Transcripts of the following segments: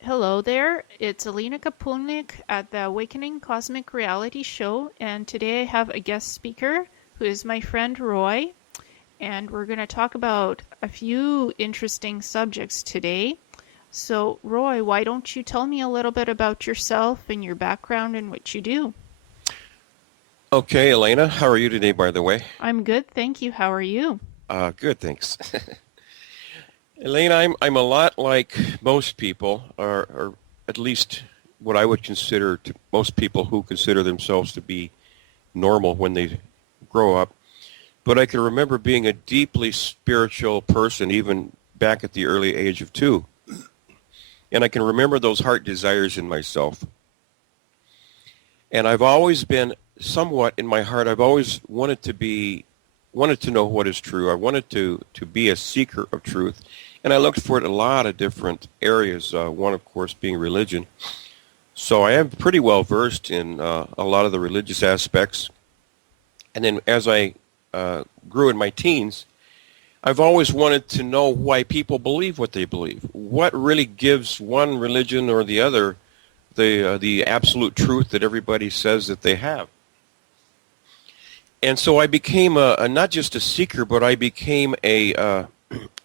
Hello there, it's Ileana at the Awakening Cosmic Reality Show, and today I have a guest speaker who is my friend Roy, and we're going to talk about a few interesting subjects today. So, Roy, why don't you tell me a little bit about yourself and your background and what you do? Okay, Elena, how are you today, by the way? I'm good, thank you. How are you? Good, thanks. Elena, I'm a lot like most people, or at least what I would consider to most people who consider themselves to be normal when they grow up. But I can remember being a deeply spiritual person even back at the early age of 2. And I can remember those heart desires in myself. And I've always been somewhat in my heart, I've always wanted to know what is true. I wanted to be a seeker of truth. And I looked for it in a lot of different areas, one, of course, being religion. So I am pretty well versed in a lot of the religious aspects. And then as I grew in my teens, I've always wanted to know why people believe what they believe. What really gives one religion or the other the absolute truth that everybody says that they have. And so I became not just a seeker, but I became a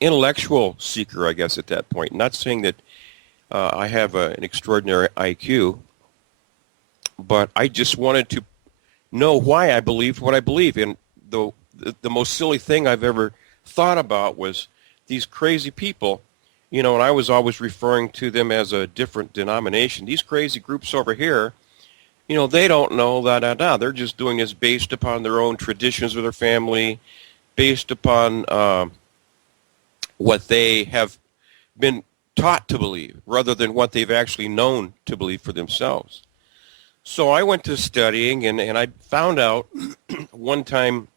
intellectual seeker, I guess, at that point. Not saying that I have an extraordinary IQ, but I just wanted to know why I believed what I believe. And the most silly thing I've ever thought about was these crazy people, and I was always referring to them as a different denomination. These crazy groups over here, they don't know that. They're just doing this based upon their own traditions with their family, based upon what they have been taught to believe, rather than what they've actually known to believe for themselves. So I went to studying, and I found out one time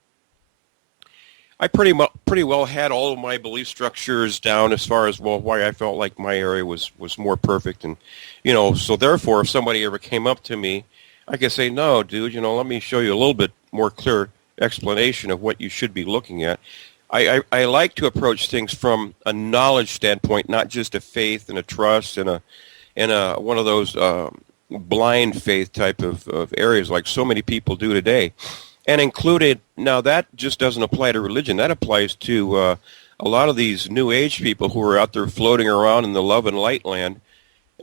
I pretty well had all of my belief structures down as far as, well, why I felt like my area was more perfect. And, so therefore, if somebody ever came up to me, I could say, no, dude, let me show you a little bit more clear explanation of what you should be looking at. I like to approach things from a knowledge standpoint, not just a faith and a trust and a one of those blind faith type of areas like so many people do today. And included, now that just doesn't apply to religion. That applies to a lot of these new age people who are out there floating around in the love and light land,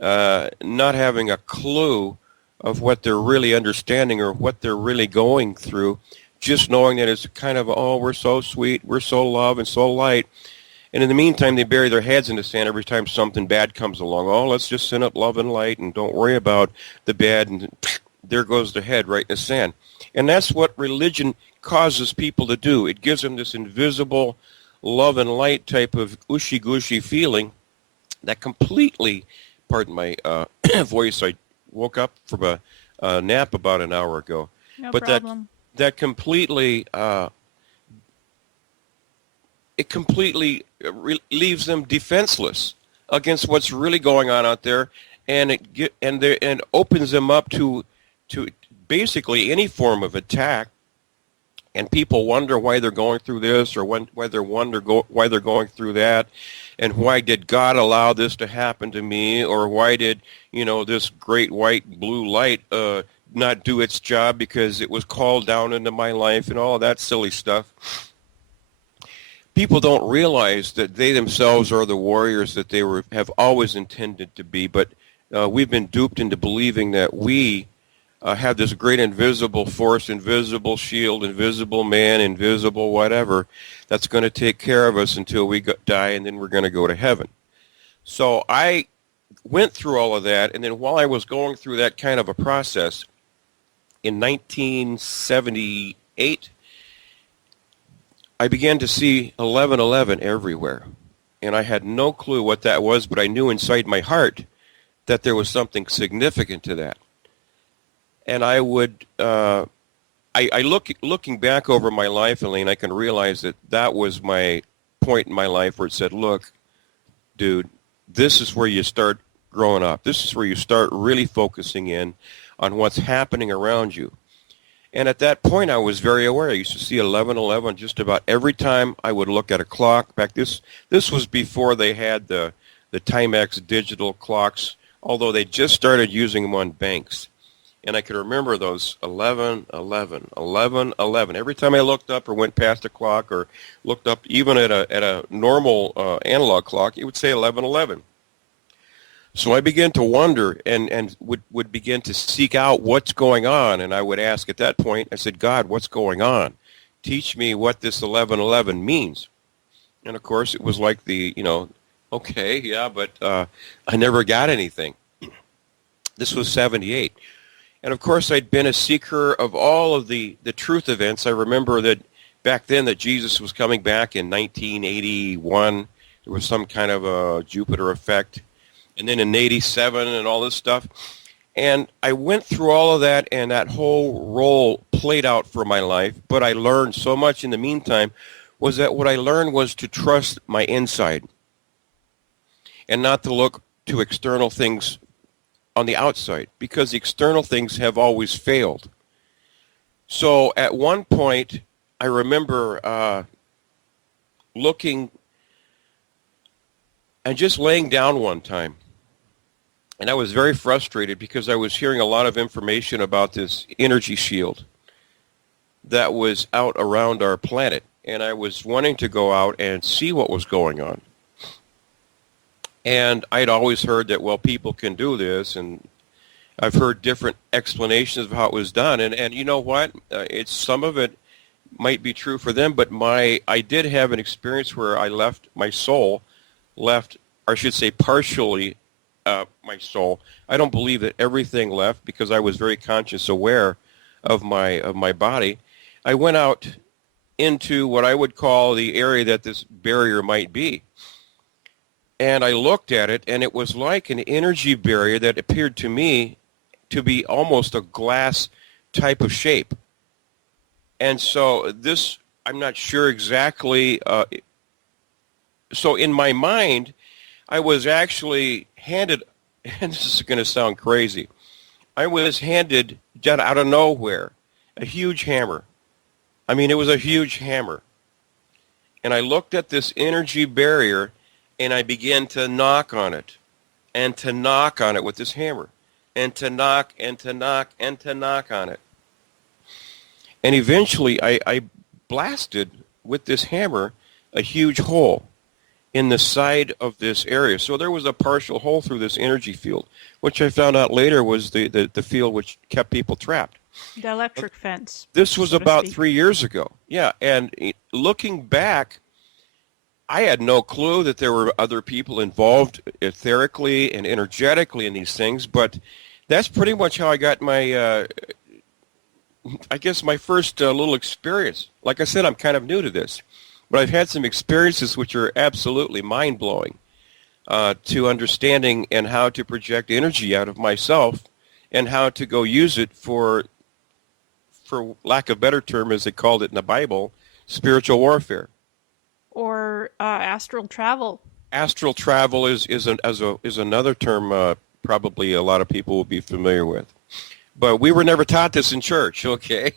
not having a clue of what they're really understanding or what they're really going through, just knowing that it's kind of, oh, we're so sweet, we're so love and so light. And in the meantime, they bury their heads in the sand every time something bad comes along. Oh, let's just send up love and light and don't worry about the bad. And there goes their head right in the sand. And that's what religion causes people to do. It gives them this invisible love and light type of ushy-gushy feeling that completely, pardon my voice, I woke up from a nap about an hour ago. No But that problem. that completely it completely leaves them defenseless against what's really going on out there, and and opens them up to basically any form of attack. And people wonder why they're going through this, or why they're going through that, and why did God allow this to happen to me, or why did this great white blue light not do its job because it was called down into my life, and all of that silly stuff. People don't realize that they themselves are the warriors that have always intended to be, but we've been duped into believing that we have this great invisible force, invisible shield, invisible man, invisible whatever, that's going to take care of us until we die, and then we're going to go to heaven. So I went through all of that, and then while I was going through that kind of a process, in 1978, I began to see 1111 everywhere. And I had no clue what that was, but I knew inside my heart that there was something significant to that. And I would, looking back over my life, Elaine, I can realize that that was my point in my life where it said, look, dude, this is where you start growing up. This is where you start really focusing in on what's happening around you. And at that point, I was very aware. I used to see 11:11 just about every time I would look at a clock. This was before they had the Timex digital clocks although they just started using them on banks. And I could remember those 11, 11, 11, 11. Every time I looked up or went past a clock or looked up even at a normal analog clock, it would say 11, 11. So I began to wonder and would begin to seek out what's going on. And I would ask at that point, I said, God, what's going on? Teach me what this 1111 means. And of course, it was like okay, yeah, but I never got anything. This was 78. And of course, I'd been a seeker of all of the truth events. I remember that back then that Jesus was coming back in 1981. There was some kind of a Jupiter effect. And then in 87 and all this stuff. And I went through all of that, and that whole role played out for my life. But I learned so much in the meantime was that what I learned was to trust my inside and not to look to external things on the outside, because the external things have always failed. So at one point, I remember looking and just laying down one time. And I was very frustrated because I was hearing a lot of information about this energy shield that was out around our planet. And I was wanting to go out and see what was going on. And I'd always heard that, well, people can do this, and I've heard different explanations of how it was done. And you know what? It's some of it might be true for them, but I did have an experience where my soul left, or I should say partially my soul. I don't believe that everything left because I was very conscious, aware of my body. I went out into what I would call the area that this barrier might be. And I looked at it, and it was like an energy barrier that appeared to me to be almost a glass type of shape. And so this, I'm not sure exactly. So in my mind, I was actually handed, and this is going to sound crazy, I was handed out of nowhere a huge hammer. I mean, it was a huge hammer. And I looked at this energy barrier, and I began to knock on it, and to knock on it with this hammer, and to knock, and to knock, and to knock on it. And eventually I blasted with this hammer a huge hole in the side of this area. So there was a partial hole through this energy field, which I found out later was the field which kept people trapped. The electric fence. This was so to about speak. 3 years ago. Yeah, and looking back, I had no clue that there were other people involved etherically and energetically in these things, but that's pretty much how I got my, I guess, my first little experience. Like I said, I'm kind of new to this, but I've had some experiences which are absolutely mind-blowing to understanding and how to project energy out of myself and how to go use it for lack of a better term, as they called it in the Bible, spiritual warfare. Or astral travel. Astral travel is another term probably a lot of people will be familiar with. But we were never taught this in church, okay?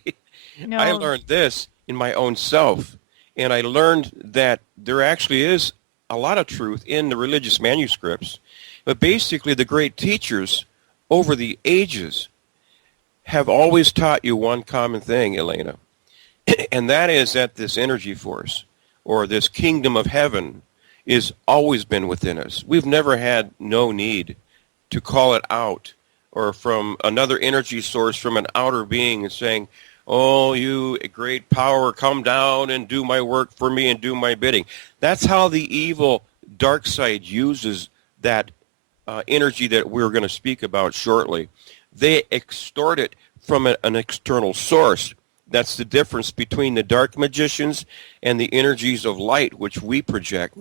No. I learned this in my own self, and I learned that there actually is a lot of truth in the religious manuscripts, but basically the great teachers over the ages have always taught you one common thing, Ileana, and that is that this energy force, or this kingdom of heaven, is always been within us. We've never had no need to call it out, or from another energy source from an outer being and saying, oh, you great power, come down and do my work for me and do my bidding. That's how the evil dark side uses that energy that we're going to speak about shortly. They extort it from an external source. That's the difference between the dark magicians and the energies of light, which we project,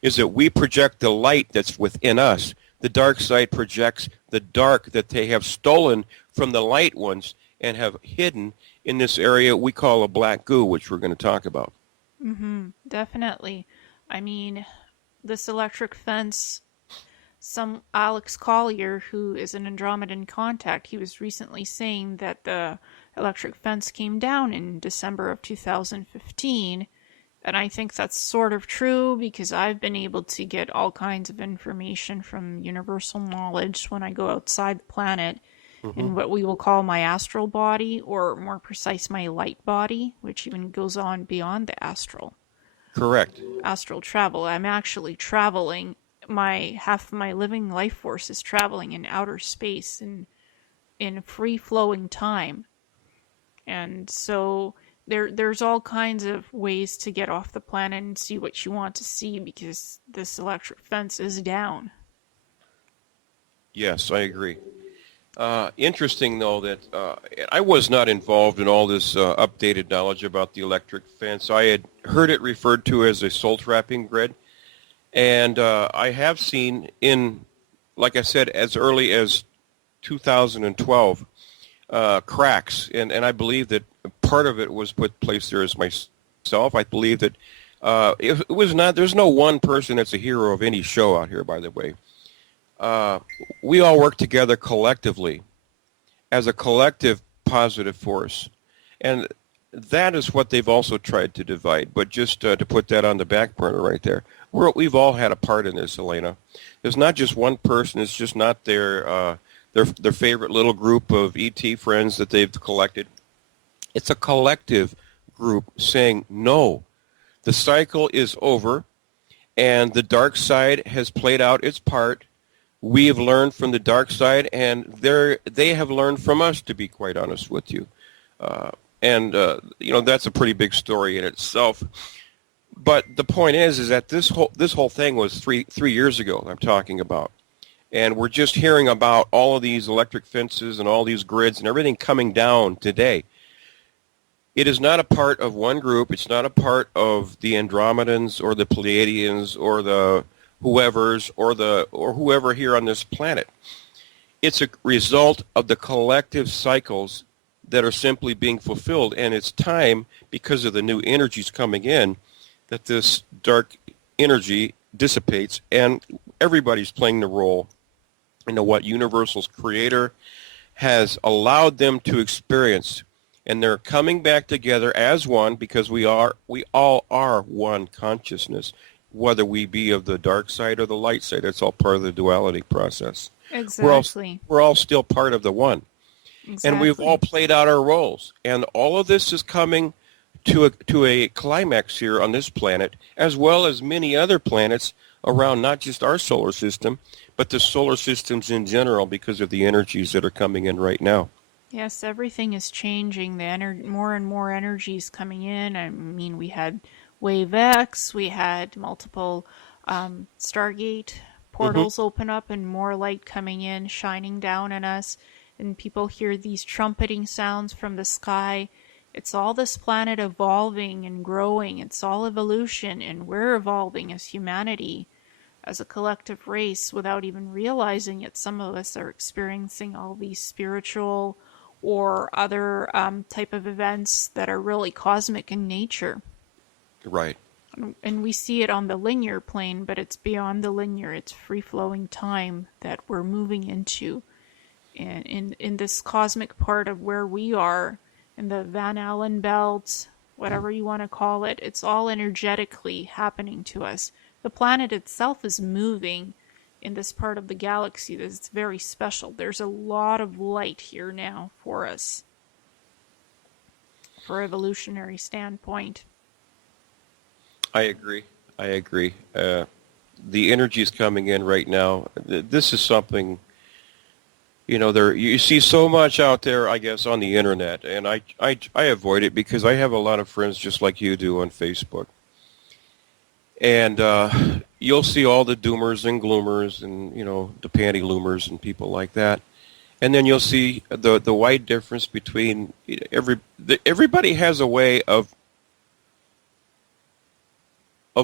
is that we project the light that's within us. The dark side projects the dark that they have stolen from the light ones and have hidden in this area we call a black goo, which we're going to talk about. Mm-hmm. Definitely. I mean, this electric fence, some Alex Collier, who is an Andromedan contact, he was recently saying that the electric fence came down in December of 2015 And I think that's sort of true because I've been able to get all kinds of information from universal knowledge when I go outside the planet Hmm. in what we will call my astral body, or more precise, my light body, which even goes on beyond the Correct. astral travel. I'm actually traveling. My half of my living life force is traveling in outer space and in free flowing time. And so there's all kinds of ways to get off the planet and see what you want to see because this electric fence is down. Yes, I agree. Interesting, though, that I was not involved in all this updated knowledge about the electric fence. I had heard it referred to as a soul trapping grid, and I have seen like I said, as early as 2012, cracks, and I believe that part of it was put placed there as myself. I believe that it was not. There's no one person that's a hero of any show out here, by the way. Uh, we all work together collectively as a collective positive force, and that is what they've also tried to divide. But just to put that on the back burner right there, we've all had a part in this, Ileana. There's not just one person. It's just not their favorite little group of ET friends that they've collected. It's a collective group saying, no, the cycle is over, and the dark side has played out its part. We have learned from the dark side, and they have learned from us, to be quite honest with you. And that's a pretty big story in itself. But the point is that this whole thing was three years ago I'm talking about. And we're just hearing about all of these electric fences and all these grids and everything coming down today. It is not a part of one group. It's not a part of the Andromedans or the Pleiadians or the whoever's or whoever here on this planet. It's a result of the collective cycles that are simply being fulfilled. And it's time, because of the new energies coming in, that this dark energy dissipates, and everybody's playing the role into what Universal's creator has allowed them to experience. And they're coming back together as one, because we all are one consciousness, whether we be of the dark side or the light side. That's all part of the duality process. Exactly. We're all still part of the one. Exactly. And we've all played out our roles. And all of this is coming to a climax here on this planet, as well as many other planets around not just our solar system, but the solar systems in general, because of the energies that are coming in right now. Yes, everything is changing. More and more energies coming in. I mean, we had Wave X, we had multiple Stargate Hmm. portals open up, and more light coming in, shining down on us. And people hear these trumpeting sounds from the sky. It's all this planet evolving and growing. It's all evolution, and we're evolving as humanity, as a collective race, without even realizing it. Some of us are experiencing all these spiritual or other type of events that are really cosmic in nature. Right. And we see it on the linear plane, but it's beyond the linear. It's free-flowing time that we're moving into. And in this cosmic part of where we are, in the Van Allen belt, whatever you want to call it, it's all energetically happening to us. The planet itself is moving in this part of the galaxy that's very special. There's a lot of light here now for us, for evolutionary standpoint. I agree. I agree. The energy is coming in right now. This is something, you see so much out there, I guess, on the internet, and I avoid it because I have a lot of friends just like you do on Facebook. And you'll see all the doomers and gloomers and, the panty loomers and people like that. And then you'll see the wide difference between everybody has a way of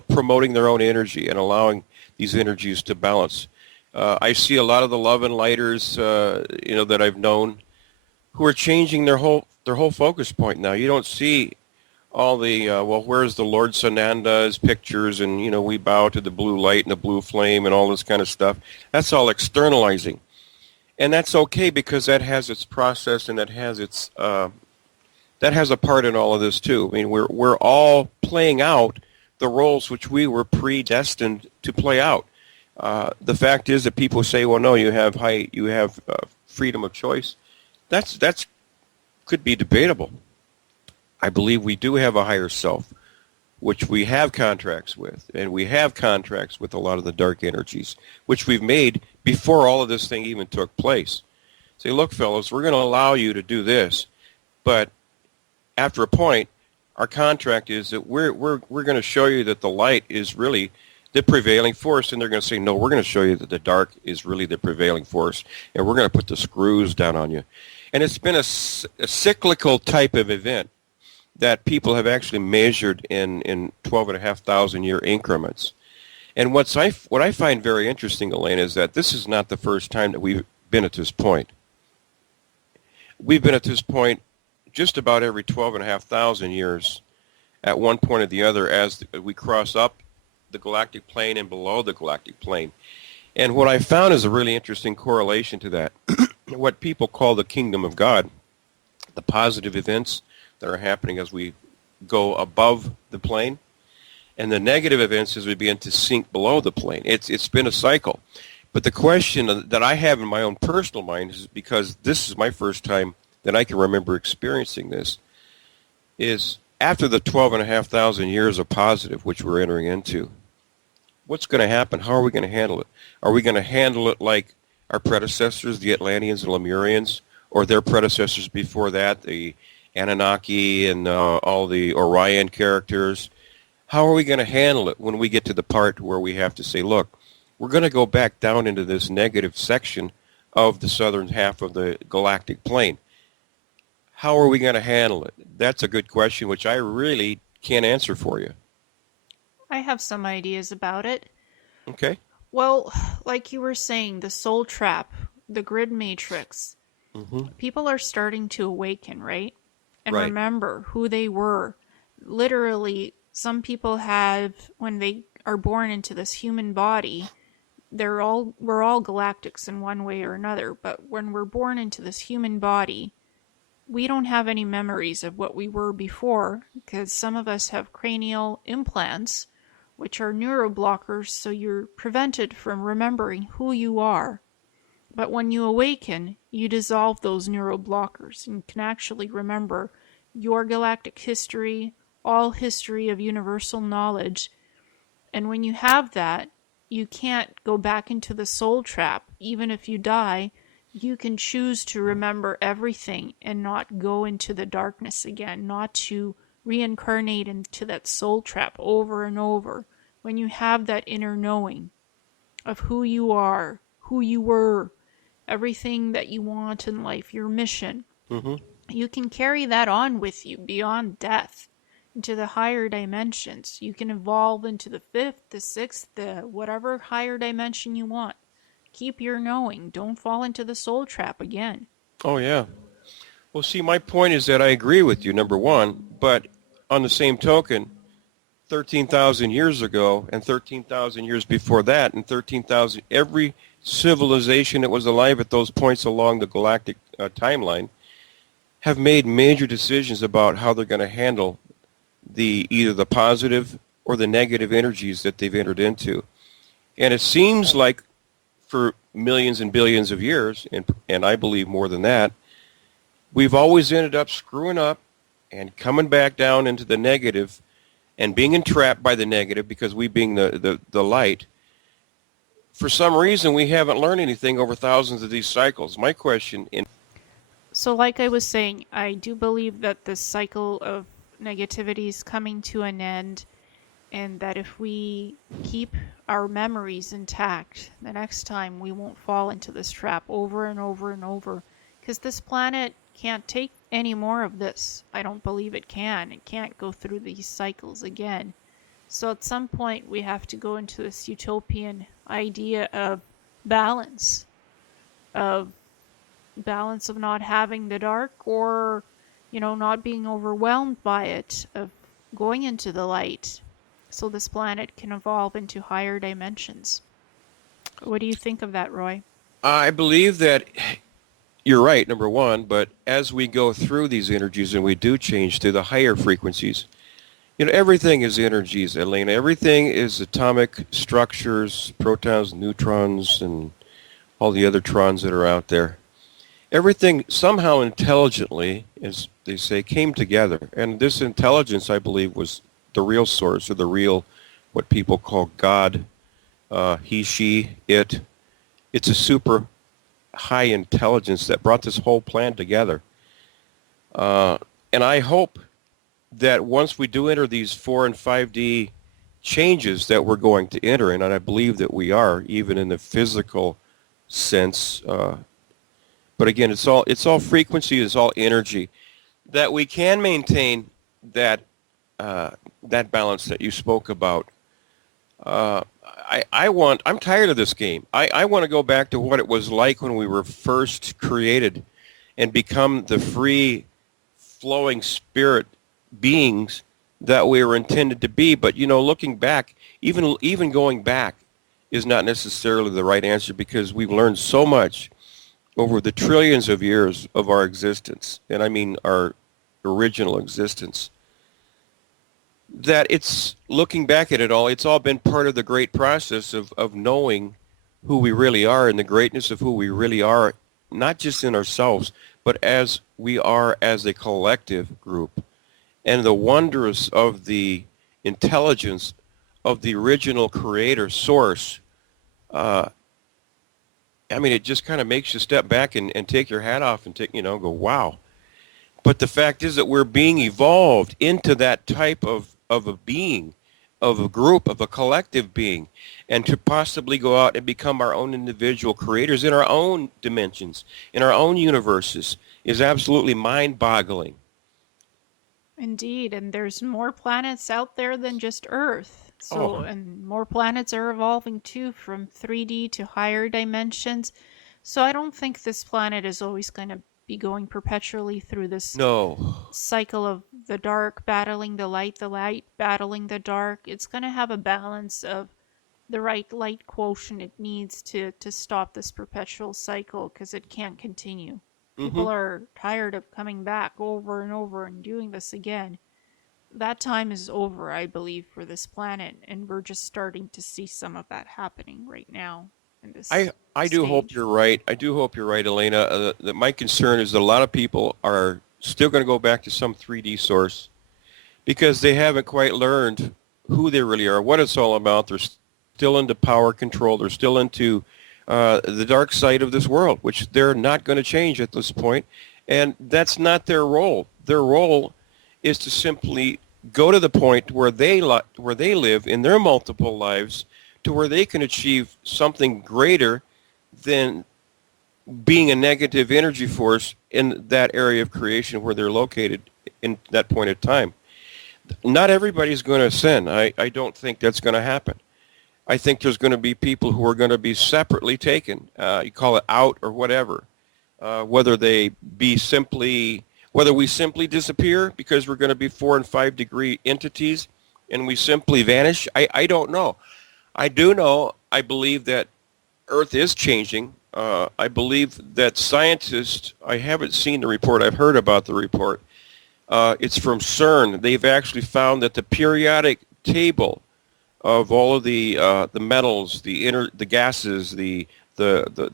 promoting their own energy and allowing these energies to balance. I see a lot of the love and lighters, that I've known, who are changing their whole focus point now. You don't see all the where's the Lord Sananda's pictures, and we bow to the blue light and the blue flame and all this kind of stuff. That's all externalizing, and that's okay because that has its process and that has its that has a part in all of this too. I mean, we're all playing out the roles which we were predestined to play out. The fact is that people say, well, no, you have freedom of choice. That's could be debatable. I believe we do have a higher self, which we have contracts with, and we have contracts with a lot of the dark energies, which we've made before all of this thing even took place. Say, look, fellows, we're going to allow you to do this, but after a point, our contract is that we're going to show you that the light is really the prevailing force, and they're going to say, no, we're going to show you that the dark is really the prevailing force, and we're going to put the screws down on you. And it's been a cyclical type of event that people have actually measured in 12,500 year increments. And what I find very interesting, Ileana, is that this is not the first time that we've been at this point. We've been at this point just about every 12,500 years at one point or the other as we cross up the galactic plane and below the galactic plane. And what I found is a really interesting correlation to that. What people call the kingdom of God, the positive events that are happening as we go above the plane, and the negative events as we begin to sink below the plane. It's been a cycle. But the question that I have in my own personal mind is, because this is my first time that I can remember experiencing this, is after the 12,500 years of positive, which we're entering into, what's going to happen? How are we going to handle it? Are we going to handle it like our predecessors, the Atlanteans and Lemurians, or their predecessors before that, the Anunnaki and all the Orion characters? How are we going to handle it when we get to the part where we have to say, look, we're going to go back down into this negative section of the southern half of the galactic plane? How are we going to handle it? That's a good question, which I really can't answer for you. I have some ideas about it. Okay. Well, like you were saying, the soul trap, the grid matrix, people are starting to awaken, right? And Right. remember who they were. Literally, some people have, when they are born into this human body, we're all galactics in one way or another, but when we're born into this human body, we don't have any memories of what we were before, because some of us have cranial implants, which are neuroblockers, so you're prevented from remembering who you are. But when you awaken, you dissolve those neuroblockers and can actually remember your galactic history, all history of universal knowledge. And when you have that, you can't go back into the soul trap. Even if you die, you can choose to remember everything and not go into the darkness again, not to reincarnate into that soul trap over and over. When you have that inner knowing of who you are, who you were, everything that you want in life, your mission, you can carry that on with you beyond death into the higher dimensions. You can evolve into the fifth, the sixth, the whatever higher dimension you want. Keep your knowing. Don't fall into the soul trap again. Oh, yeah. Well, see, my point is that I agree with you, number one, but on the same token, 13,000 years ago and 13,000 years before that and 13,000, every civilization that was alive at those points along the galactic timeline have made major decisions about how they're going to handle either the positive or the negative energies that they've entered into. And it seems like for millions and billions of years, and I believe more than that, we've always ended up screwing up and coming back down into the negative and being entrapped by the negative, because we being the light. For some reason, we haven't learned anything over thousands of these cycles. My question So like I was saying, I do believe that this cycle of negativity is coming to an end, and that if we keep our memories intact, the next time we won't fall into this trap over and over and over, because this planet can't take any more of this. I don't believe it can. It can't go through these cycles again. So at some point we have to go into this utopian idea of balance, of not having the dark, or not being overwhelmed by it, of going into the light, so this planet can evolve into higher dimensions. What do you think of that, Roy? I believe that you're right, number one, but as we go through these energies and we do change to the higher frequencies, Everything is energies, Ileana. Everything is atomic structures, protons, neutrons, and all the other trons that are out there. Everything somehow intelligently, as they say, came together. And this intelligence, I believe, was the real source, or the real, what people call God, he, she, it. It's a super high intelligence that brought this whole plan together. Uh, and I hope that once we do enter these 4 and 5D changes that we're going to enter in, and I believe that we are, even in the physical sense, but again, it's all frequency, it's all energy, that we can maintain that that balance that you spoke about. Uh, I'm tired of this game. I want to go back to what it was like when we were first created and become the free flowing spirit beings that we were intended to be. But looking back, even going back is not necessarily the right answer, because we've learned so much over the trillions of years of our existence, and I mean our original existence, that it's looking back at it all, it's all been part of the great process of knowing who we really are and the greatness of who we really are, not just in ourselves, but as we are as a collective group, and the wonders of the intelligence of the original creator source. Uh, I mean, it just kind of makes you step back and take your hat off and go, wow. But the fact is that we're being evolved into that type of a being, of a group, of a collective being, and to possibly go out and become our own individual creators in our own dimensions, in our own universes, is absolutely mind-boggling. Indeed, and there's more planets out there than just Earth. So, Oh, and more planets are evolving too, from 3D to higher dimensions. So I don't think this planet is always going to be going perpetually through this no. cycle of the dark battling the light battling the dark. It's going to have a balance of the right light quotient it needs to stop this perpetual cycle, because it can't continue. Mm-hmm. People are tired of coming back over and over and doing this again. That time is over, I believe, for this planet, and we're just starting to see some of that happening right now in I this I do hope stage. you're right. I do hope you're right, Elena. That my concern is that a lot of people are still going to go back to some 3D source because they haven't quite learned who they really are, what it's all about. They're still into power control. They're still into the dark side of this world, which they're not going to change at this point. And that's not their role. Their role is to simply go to the point where where they live in their multiple lives, to where they can achieve something greater than being a negative energy force in that area of creation where they're located in that point of time. Not everybody's going to ascend. I don't think that's going to happen. I think there's going to be people who are going to be separately taken. You call it out or whatever. Whether they be simply, whether we simply disappear because we're going to be 4 and 5 degree entities and we simply vanish, I don't know. I do know, I believe that Earth is changing. I believe that scientists, I haven't seen the report, I've heard about the report. It's from CERN. They've actually found that the periodic table of all of the metals, the gases, the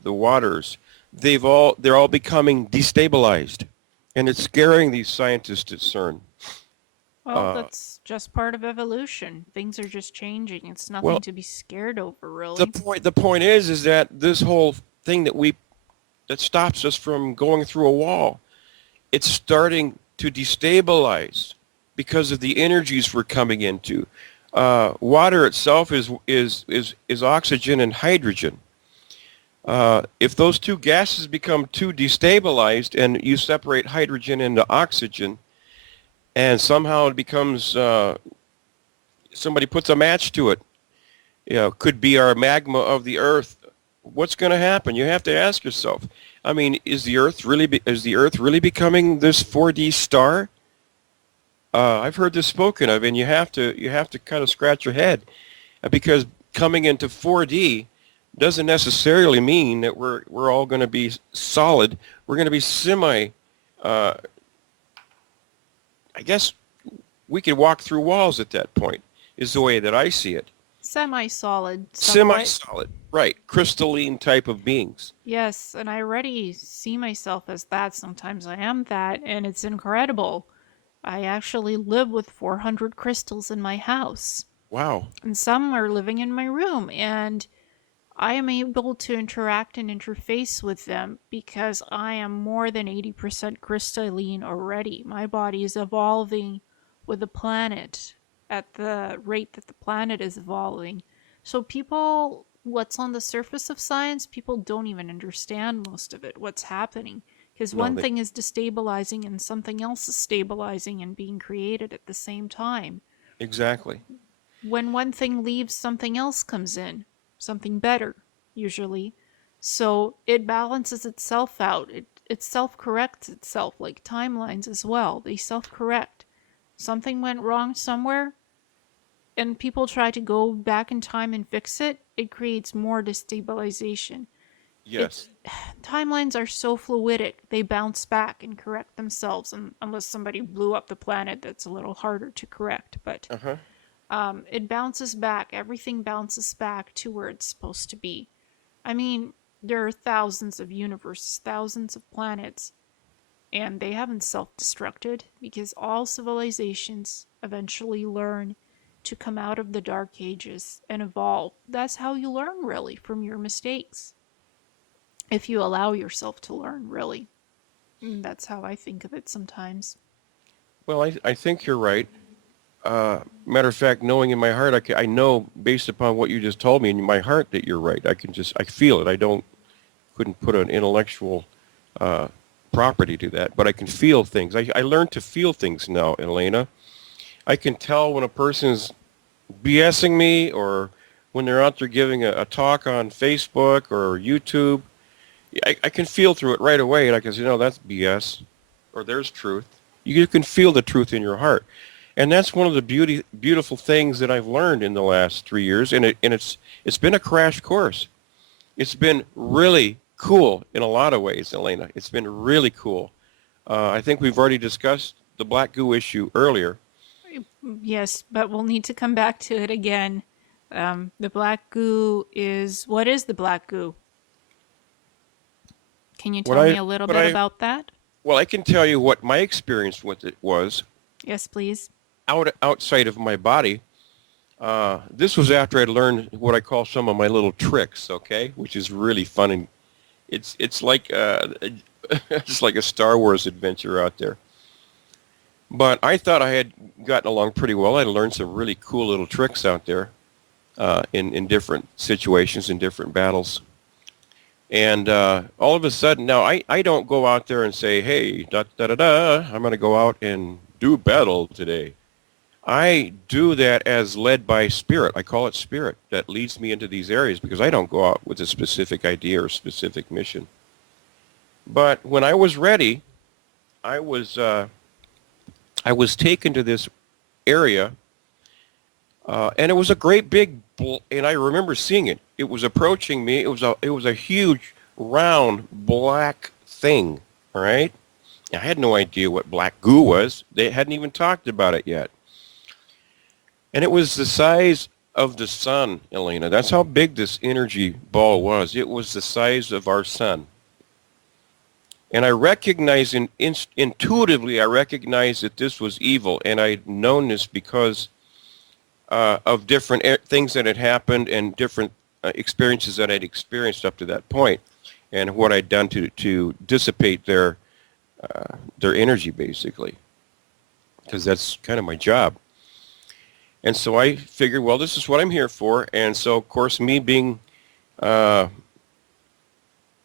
waters, they're all becoming destabilized, and it's scaring these scientists at CERN. Well, Uh, that's just part of evolution. Things are just changing. It's nothing well, to be scared over, the really. point is that this whole thing that stops us from going through a wall, it's starting to destabilize because of the energies we're coming into. Water itself is oxygen and hydrogen. If those two gases become too destabilized and you separate hydrogen into oxygen, and somehow it becomes somebody puts a match to it, could be our magma of the earth. What's going to happen? You have to ask yourself. I mean, is the earth really becoming this 4D star? I've heard this spoken of, and you have to kind of scratch your head, because coming into 4D doesn't necessarily mean that we're all going to be solid. We're going to be semi, I guess we could walk through walls at that point, is the way that I see it. Semi-solid, somewhat. Semi-solid, right, crystalline type of beings. Yes, and I already see myself as that. Sometimes I am that, and it's incredible. I actually live with 400 crystals in my house, Wow. and some are living in my room, and I am able to interact and interface with them because I am more than 80% crystalline already. My body is evolving with the planet at the rate that the planet is evolving. So, people, what's on the surface of science, people don't even understand most of it, what's happening. Because No, one they thing is destabilizing and something else is stabilizing and being created at the same time. exactly. When one thing leaves, something else comes in, something better, usually. So it balances itself out. It self corrects itself, like timelines as well. They self correct. Something went wrong somewhere, and people try to go back in time and fix it. It creates more destabilization. It's Yes. timelines are so fluidic, they bounce back and correct themselves, unless somebody blew up the planet, that's a little harder to correct. But Uh-huh. it bounces back. Everything bounces back to where it's supposed to be. I mean, there are thousands of universes, thousands of planets, and they haven't self destructed because all civilizations eventually learn to come out of the dark ages and evolve. That's how you learn, really, from your mistakes. If you allow yourself to learn, really. That's how I think of it sometimes. Well, I think you're right. Matter of fact, knowing in my heart, I know based upon what you just told me in my heart that you're right. I feel it. Couldn't put an intellectual uh, property to that, but I can feel things. I learned to feel things now, Ileana. I can tell when a person's BSing me or when they're out there giving a talk on Facebook or YouTube. I can feel through it right away, and I can say, no, that's BS, or there's truth. You can feel the truth in your heart. And that's one of the beautiful things that I've learned in the last 3 years, and it's been a crash course. It's been really cool in a lot of ways, Elena. It's been really cool. I think we've already discussed the black goo issue earlier. Yes, but we'll need to come back to it again. The black goo is. What is the black goo? Can you What tell me I a little what bit I about that? well, I can tell you what my experience with it was Yes, please. outside of my body. This was after I'd learned what I call some of my little tricks, okay, which is really fun, and it's like it's like a Star Wars adventure out there. But I thought I had gotten along pretty well. I learned some really cool little tricks out there in different situations, in different battles. And all of a sudden, now I don't go out there and say, hey, da da da da, I'm going to go out and do battle today. I do that as led by spirit. I call it spirit that leads me into these areas because I don't go out with a specific idea or specific mission. But when I was ready, I was uh, I was taken to this area, and it was a great big, and I remember seeing it. It was approaching me. It was a huge, round, black thing. All right, I had no idea what black goo was. They hadn't even talked about it yet. And it was the size of the sun, Elena. That's how big this energy ball was. It was the size of our sun. And I recognized, intuitively, I recognized that this was evil. And I'd known this because of different things that had happened and different experiences that I'd experienced up to that point and what I'd done to dissipate their energy, basically, because that's kind of my job. And so I figured, well, this is what I'm here for. And so, of course, me being uh,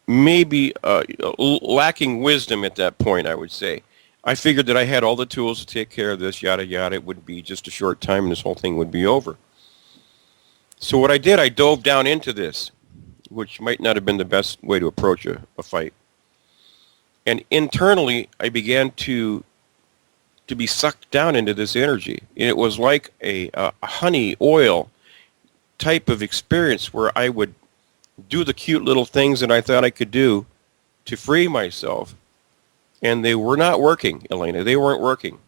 maybe lacking wisdom at that point, I would say, I figured that I had all the tools to take care of this, yada, yada. It would be just a short time and this whole thing would be over. So what I did, I dove down into this, which might not have been the best way to approach a fight. And internally, I began to be sucked down into this energy. And it was like a honey oil type of experience where I would do the cute little things that I thought I could do to free myself. And they were not working, Elena. They weren't working.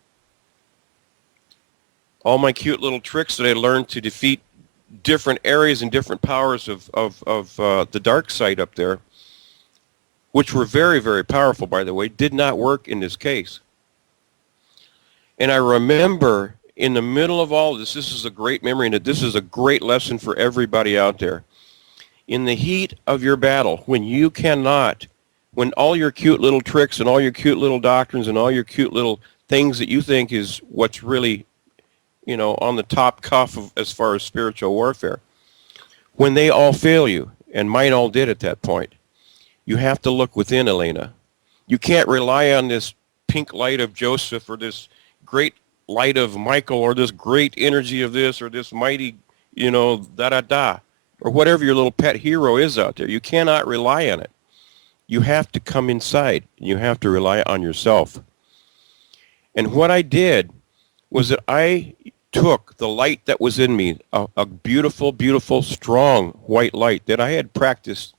all my cute little tricks that I learned to defeat different areas and different powers of the dark side up there, which were very, very powerful, by the way, did not work in this case. And I remember in the middle of all this is a great memory, and this is a great lesson for everybody out there. In the heat of your battle, when all your cute little tricks and all your cute little doctrines and all your cute little things that you think is what's really, on the top cuff of as far as spiritual warfare, when they all fail you, and mine all did at that point, you have to look within, Ileana. You can't rely on this pink light of Joseph or this great light of Michael or this great energy of this or this mighty, da-da-da, or whatever your little pet hero is out there. You cannot rely on it. You have to come inside. You have to rely on yourself. And what I did was that I took the light that was in me, a beautiful, beautiful, strong white light that I had practiced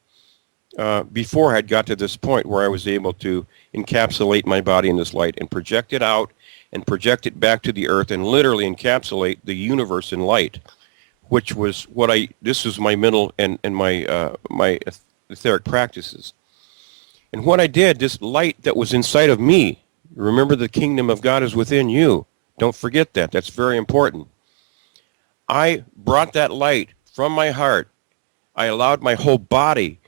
before I had got to this point where I was able to encapsulate my body in this light and project it out and project it back to the earth and literally encapsulate the universe in light, which was this was my mental and my etheric practices. And what I did, this light that was inside of me, remember the kingdom of God is within you. Don't forget that. That's very important. I brought that light from my heart. I allowed my whole body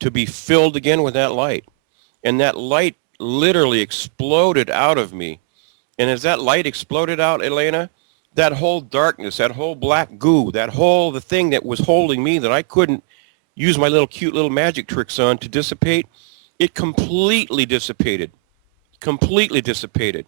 to be filled again with that light. And that light literally exploded out of me. And as that light exploded out, Ileana, that whole darkness, that whole black goo, the thing that was holding me that I couldn't use my little cute little magic tricks on to dissipate, it completely dissipated. Completely dissipated.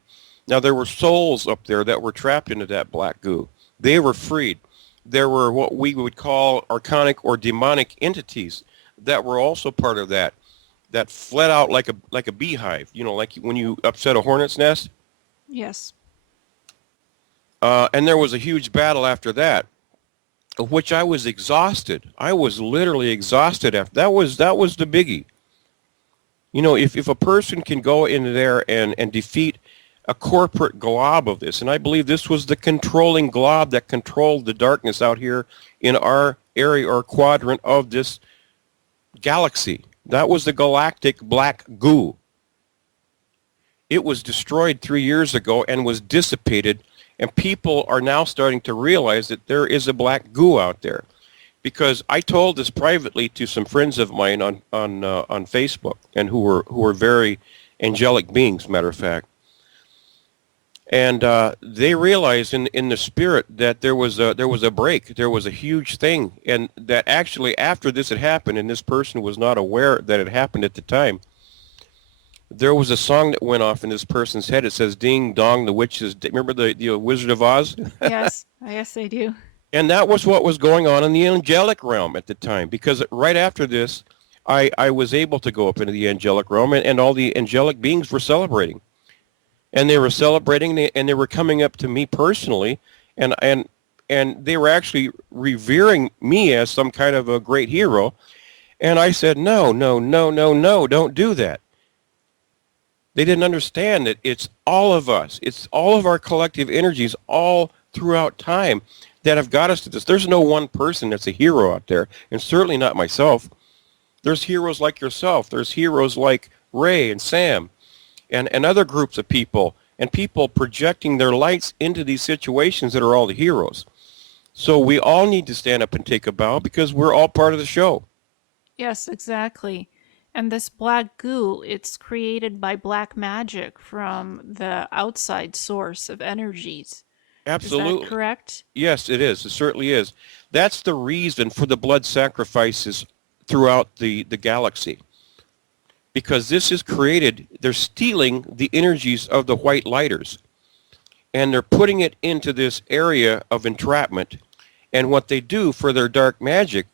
Now, there were souls up there that were trapped into that black goo. They were freed. There were what we would call archonic or demonic entities that were also part of that fled out like a beehive, like when you upset a hornet's nest. Yes. And there was a huge battle after that, of which I was exhausted. I was literally exhausted after. That was the biggie. If a person can go in there and defeat a corporate glob of this, and I believe this was the controlling glob that controlled the darkness out here in our area or quadrant of this galaxy. That was the Galactic Black Goo. It was destroyed 3 years ago and was dissipated, and people are now starting to realize that there is a black goo out there. Because I told this privately to some friends of mine on Facebook, and who were very angelic beings, matter of fact. And they realized in the spirit that there was a break, there was a huge thing, and that actually after this had happened, and this person was not aware that it happened at the time, there was a song that went off in this person's head. It says, "Ding dong, the witches." Remember the Wizard of Oz? Yes. Yes, I do. And that was what was going on in the angelic realm at the time, because right after this, I was able to go up into the angelic realm, and all the angelic beings were celebrating. And they were celebrating, and they were coming up to me personally, and they were actually revering me as some kind of a great hero. And I said, no, no, no, no, no, don't do that. They didn't understand that it's all of us. It's all of our collective energies all throughout time that have got us to this. There's no one person that's a hero out there, and certainly not myself. There's heroes like yourself. There's heroes like Ray and Sam and other groups of people, and people projecting their lights into these situations that are all the heroes. So we all need to stand up and take a bow, because we're all part of the show. Yes, exactly. And this black goo, it's created by black magic from the outside source of energies. Is that Absolutely. correct? Yes, it is. It certainly is. That's the reason for the blood sacrifices throughout the galaxy. Because this is created, they're stealing the energies of the white lighters, and they're putting it into this area of entrapment. And what they do for their dark magic,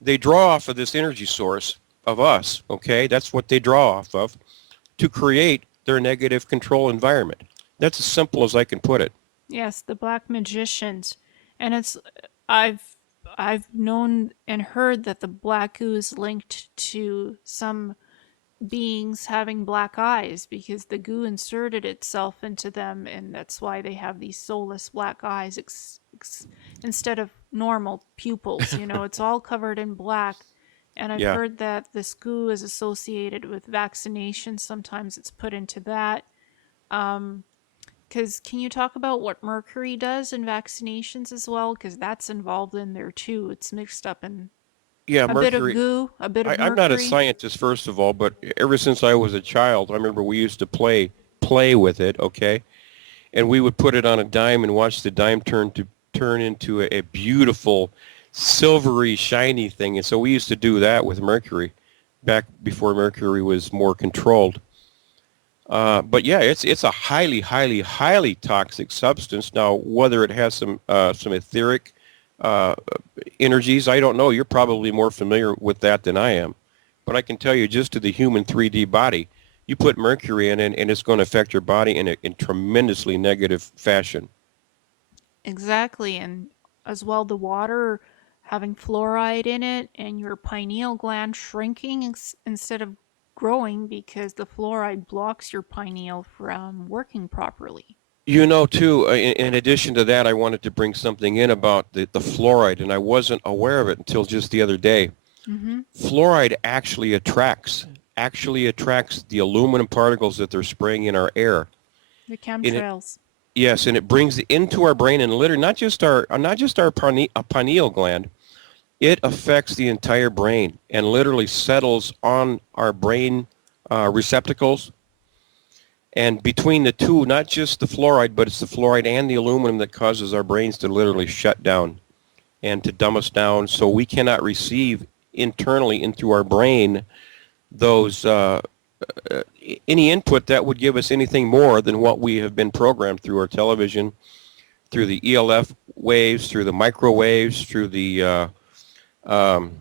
they draw off of this energy source of us, okay? That's what they draw off of to create their negative control environment. That's as simple as I can put it. Yes, the black magicians. And I've I've known and heard that the black goo is linked to some beings having black eyes because the goo inserted itself into them, and that's why they have these soulless black eyes instead of normal pupils. You know, it's all covered in black. And I've Yeah. heard that this goo is associated with vaccination. Sometimes it's put into that. Um, because can you talk about what mercury does in vaccinations as well? Because that's involved in there too. It's mixed up in Yeah, a bit of mercury. goo, a bit of I'm not a mercury. scientist, first of all, but ever since I was a child, I remember we used to play with it, okay? And we would put it on a dime and watch the dime turn into a beautiful, silvery, shiny thing. And so we used to do that with mercury back before mercury was more controlled. But yeah, it's a highly, highly, highly toxic substance. Now, whether it has some etheric uh, energies, I don't know. You're probably more familiar with that than I am. But I can tell you, just to the human 3D body, you put mercury in it, and it's going to affect your body in tremendously negative fashion. Exactly, and as well the water having fluoride in it and your pineal gland shrinking instead of growing because the fluoride blocks your pineal from working properly. You know, too, in addition to that, I wanted to bring something in about the fluoride, and I wasn't aware of it until just the other day. Mm-hmm. Fluoride actually attracts the aluminum particles that they're spraying in our air. The And it, chemtrails. yes, and it brings it into our brain and literally not just our pineal gland. It affects the entire brain and literally settles on our brain receptacles. And between the two, not just the fluoride, but it's the fluoride and the aluminum that causes our brains to literally shut down and to dumb us down, so we cannot receive internally into our brain those any input that would give us anything more than what we have been programmed through our television, through the ELF waves, through the microwaves, through the um,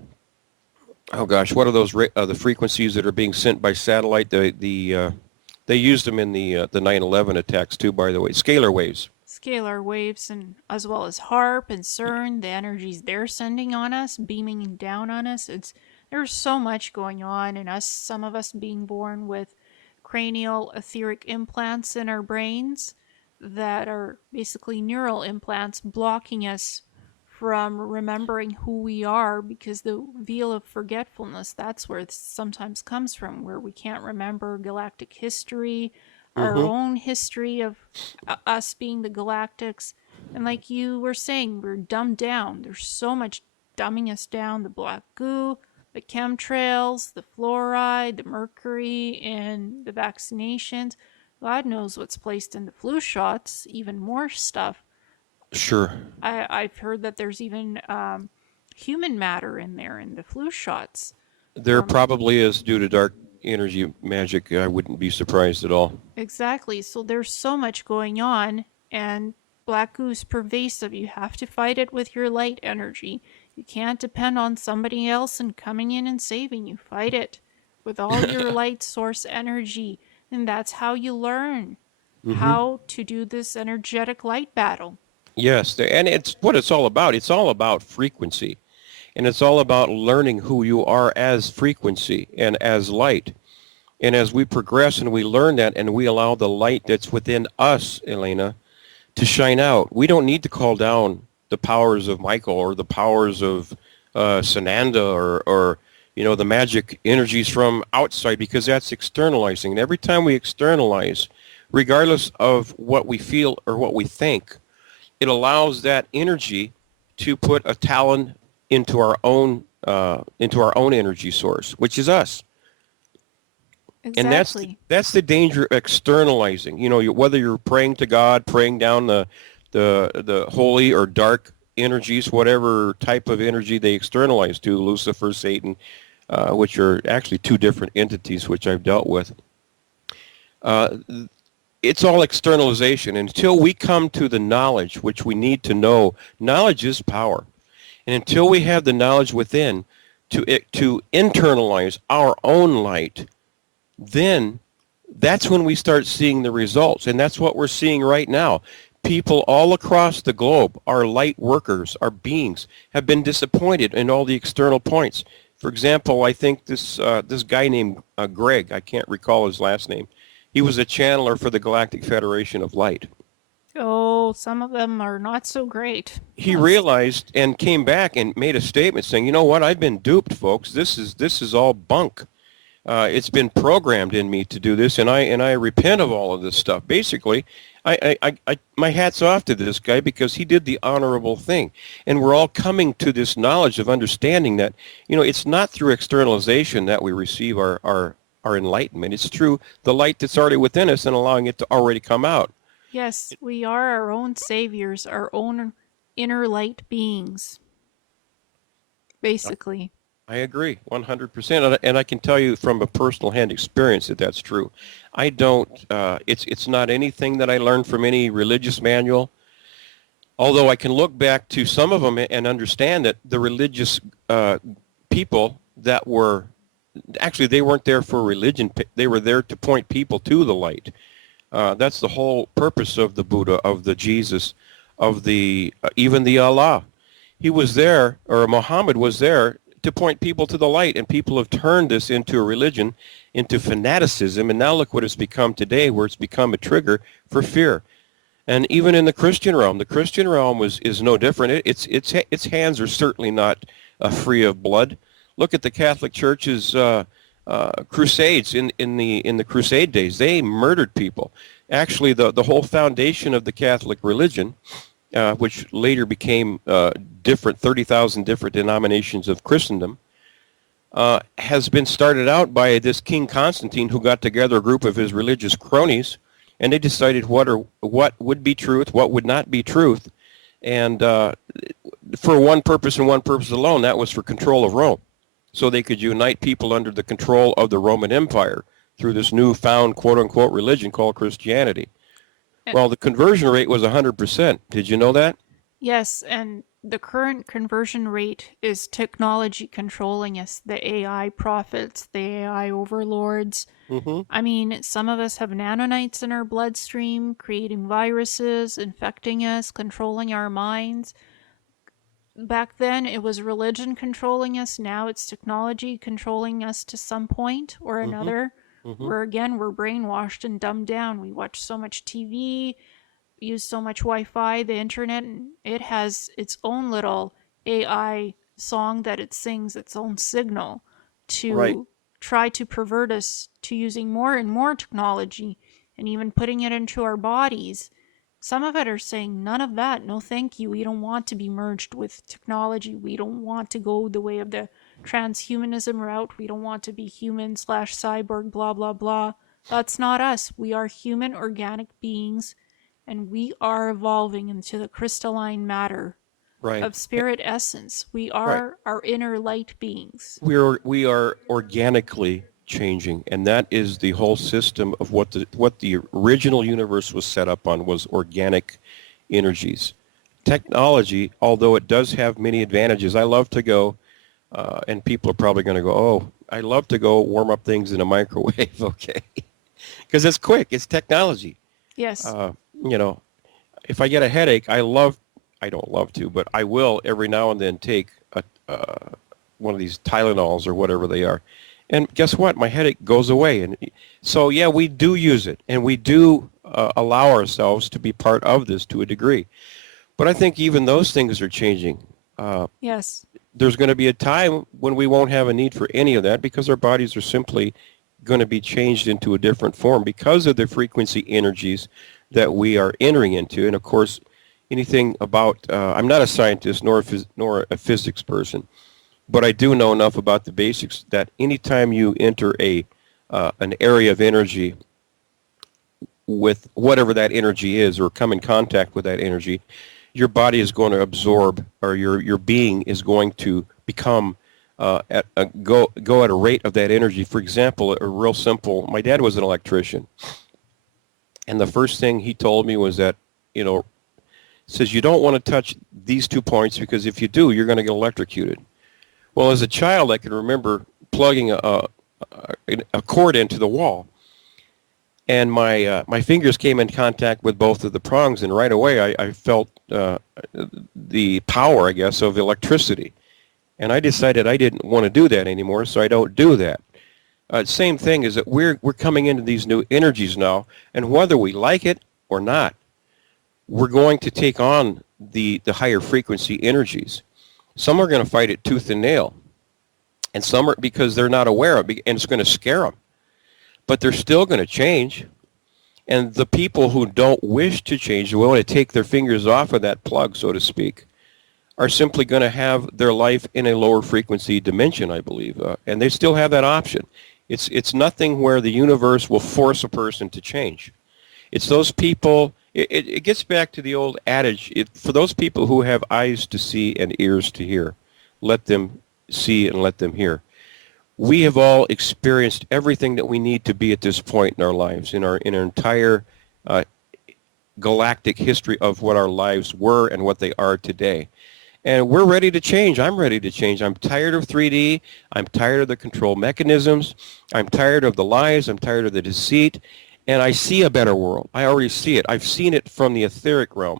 oh gosh, what are those the frequencies that are being sent by satellite? They used them in the 9/11 attacks too, by the way. Scalar waves. Scalar waves, and as well as HARP and CERN, the energies they're sending on us, beaming down on us. There's so much going on, and some of us being born with cranial etheric implants in our brains that are basically neural implants blocking us from remembering who we are because the veil of forgetfulness, that's where it sometimes comes from, where we can't remember galactic history, our Mm-hmm. own history of us being the galactics. And like you were saying, we're dumbed down. There's so much dumbing us down: the black goo, the chemtrails, the fluoride, the mercury, and the vaccinations. God knows what's placed in the flu shots, even more stuff. Sure. I've heard that there's even human matter in there in the flu shots. There From probably is due to dark energy magic. I wouldn't be surprised at all. exactly, so there's so much going on, and black goose pervasive. You have to fight it with your light energy. You can't depend on somebody else and coming in and saving you. Fight it with all your light source energy, and that's how you learn Mm-hmm. how to do this energetic light battle. Yes, and it's what it's all about. It's all about frequency, and it's all about learning who you are as frequency and as light. And as we progress and we learn that and we allow the light that's within us, Ileana, to shine out, we don't need to call down the powers of Michael or the powers of Sananda or the magic energies from outside, because that's externalizing. And every time we externalize, regardless of what we feel or what we think, it allows that energy to put a talon into our own energy source, which is us. And that's the, Exactly. that's the danger of externalizing. Whether you're praying to God, praying down the holy or dark energies, whatever type of energy they externalize to, Lucifer, Satan, which are actually two different entities which I've dealt with. Uh, it's all externalization. Until we come to the knowledge, which we need to know, knowledge is power. And until we have the knowledge within to internalize our own light, then that's when we start seeing the results. And that's what we're seeing right now. People all across the globe, our light workers, our beings, have been disappointed in all the external points. For example, I think this guy named Greg, I can't recall his last name, he was a channeler for the Galactic Federation of Light. Oh, some of them are not so great. He realized and came back and made a statement saying, you know what, I've been duped, folks. This is all bunk. It's been programmed in me to do this, and I repent of all of this stuff. Basically, my hat's off to this guy because he did the honorable thing, and we're all coming to this knowledge of understanding that it's not through externalization that we receive our enlightenment. It's through the light that's already within us and allowing it to already come out. Yes, we are our own saviors, our own inner light beings, basically. I agree 100%, and I can tell you from a personal hand experience that that's true. I don't. It's not anything that I learned from any religious manual. Although I can look back to some of them and understand that the religious people that were actually they weren't there for religion. They were there to point people to the light. That's the whole purpose of the Buddha, of the Jesus, of the even the Allah. He was there, or Muhammad was there to point people to the light, and people have turned this into a religion, into fanaticism, and now look what it's become today, where it's become a trigger for fear. And even in the Christian realm is no different. Its hands are certainly not free of blood. Look at the Catholic Church's crusades in the Crusade days. They murdered people. Actually, the whole foundation of the Catholic religion, which later became 30,000 different denominations of Christendom, has been started out by this King Constantine, who got together a group of his religious cronies, and they decided what would be truth, what would not be truth, and for one purpose and one purpose alone, that was for control of Rome, so they could unite people under the control of the Roman Empire through this newfound quote-unquote religion called Christianity. Well, the conversion rate was 100%. Did you know that? Yes, and the current conversion rate is technology controlling us, the AI prophets, the AI overlords. Mm-hmm. I mean, some of us have nanonites in our bloodstream, creating viruses, infecting us, controlling our minds. Back then, it was religion controlling us. Now it's technology controlling us to some point or another. Mm-hmm. Where again, we're brainwashed and dumbed down. We watch so much TV, use so much Wi-Fi, the internet, and it has its own little AI song that it sings, its own signal to Right. try to pervert us to using more and more technology and even putting it into our bodies. Some of it are saying, none of that, no thank you. We don't want to be merged with technology. We don't want to go the way of the transhumanism route. We don't want to be human/cyborg, blah, blah, blah. That's not us. We are human organic beings, and we are evolving into the crystalline matter Right. of spirit essence. We Right. are our inner light beings. We are organically changing, and that is the whole system of what the original universe was set up on, was organic energies. Technology, although it does have many advantages, I love to go, and people are probably going to go, oh, I love to go warm up things in a microwave, okay, because it's quick, it's technology. Yes. If I get a headache, I don't love to, but I will every now and then take one of these Tylenols or whatever they are. And guess what? My headache goes away. And so, yeah, we do use it, and we do allow ourselves to be part of this to a degree. But I think even those things are changing. Yes. There's going to be a time when we won't have a need for any of that, because our bodies are simply going to be changed into a different form because of the frequency energies that we are entering into. And, of course, anything about I'm not a scientist nor a physics person, but I do know enough about the basics that anytime you enter an area of energy with whatever that energy is, or come in contact with that energy, your body is going to absorb, or your being is going to become go at a rate of that energy. For example, a real simple, my dad was an electrician, and the first thing he told me was that, says you don't want to touch these 2 points, because if you do, you're going to get electrocuted. Well, as a child, I can remember plugging a cord into the wall, and my fingers came in contact with both of the prongs, and right away I felt the power, I guess, of electricity. And I decided I didn't want to do that anymore, so I don't do that. Same thing is that we're coming into these new energies now, and whether we like it or not, we're going to take on the higher frequency energies. Some are going to fight it tooth and nail, and some are because they're not aware of it, and it's going to scare them. But they're still going to change. And the people who don't wish to change, who want to take their fingers off of that plug, so to speak, are simply going to have their life in a lower frequency dimension, I believe. And they still have that option. It's nothing where the universe will force a person to change. It's those people, it gets back to the old adage, for those people who have eyes to see and ears to hear, let them see and let them hear. We have all experienced everything that we need to be at this point in our lives, in our entire uh, galactic history of what our lives were and what they are today. And we're ready to change. I'm ready to change. I'm tired of 3D. I'm tired of the control mechanisms. I'm tired of the lies. I'm tired of the deceit. And I see a better world. I already see it. I've seen it from the etheric realm,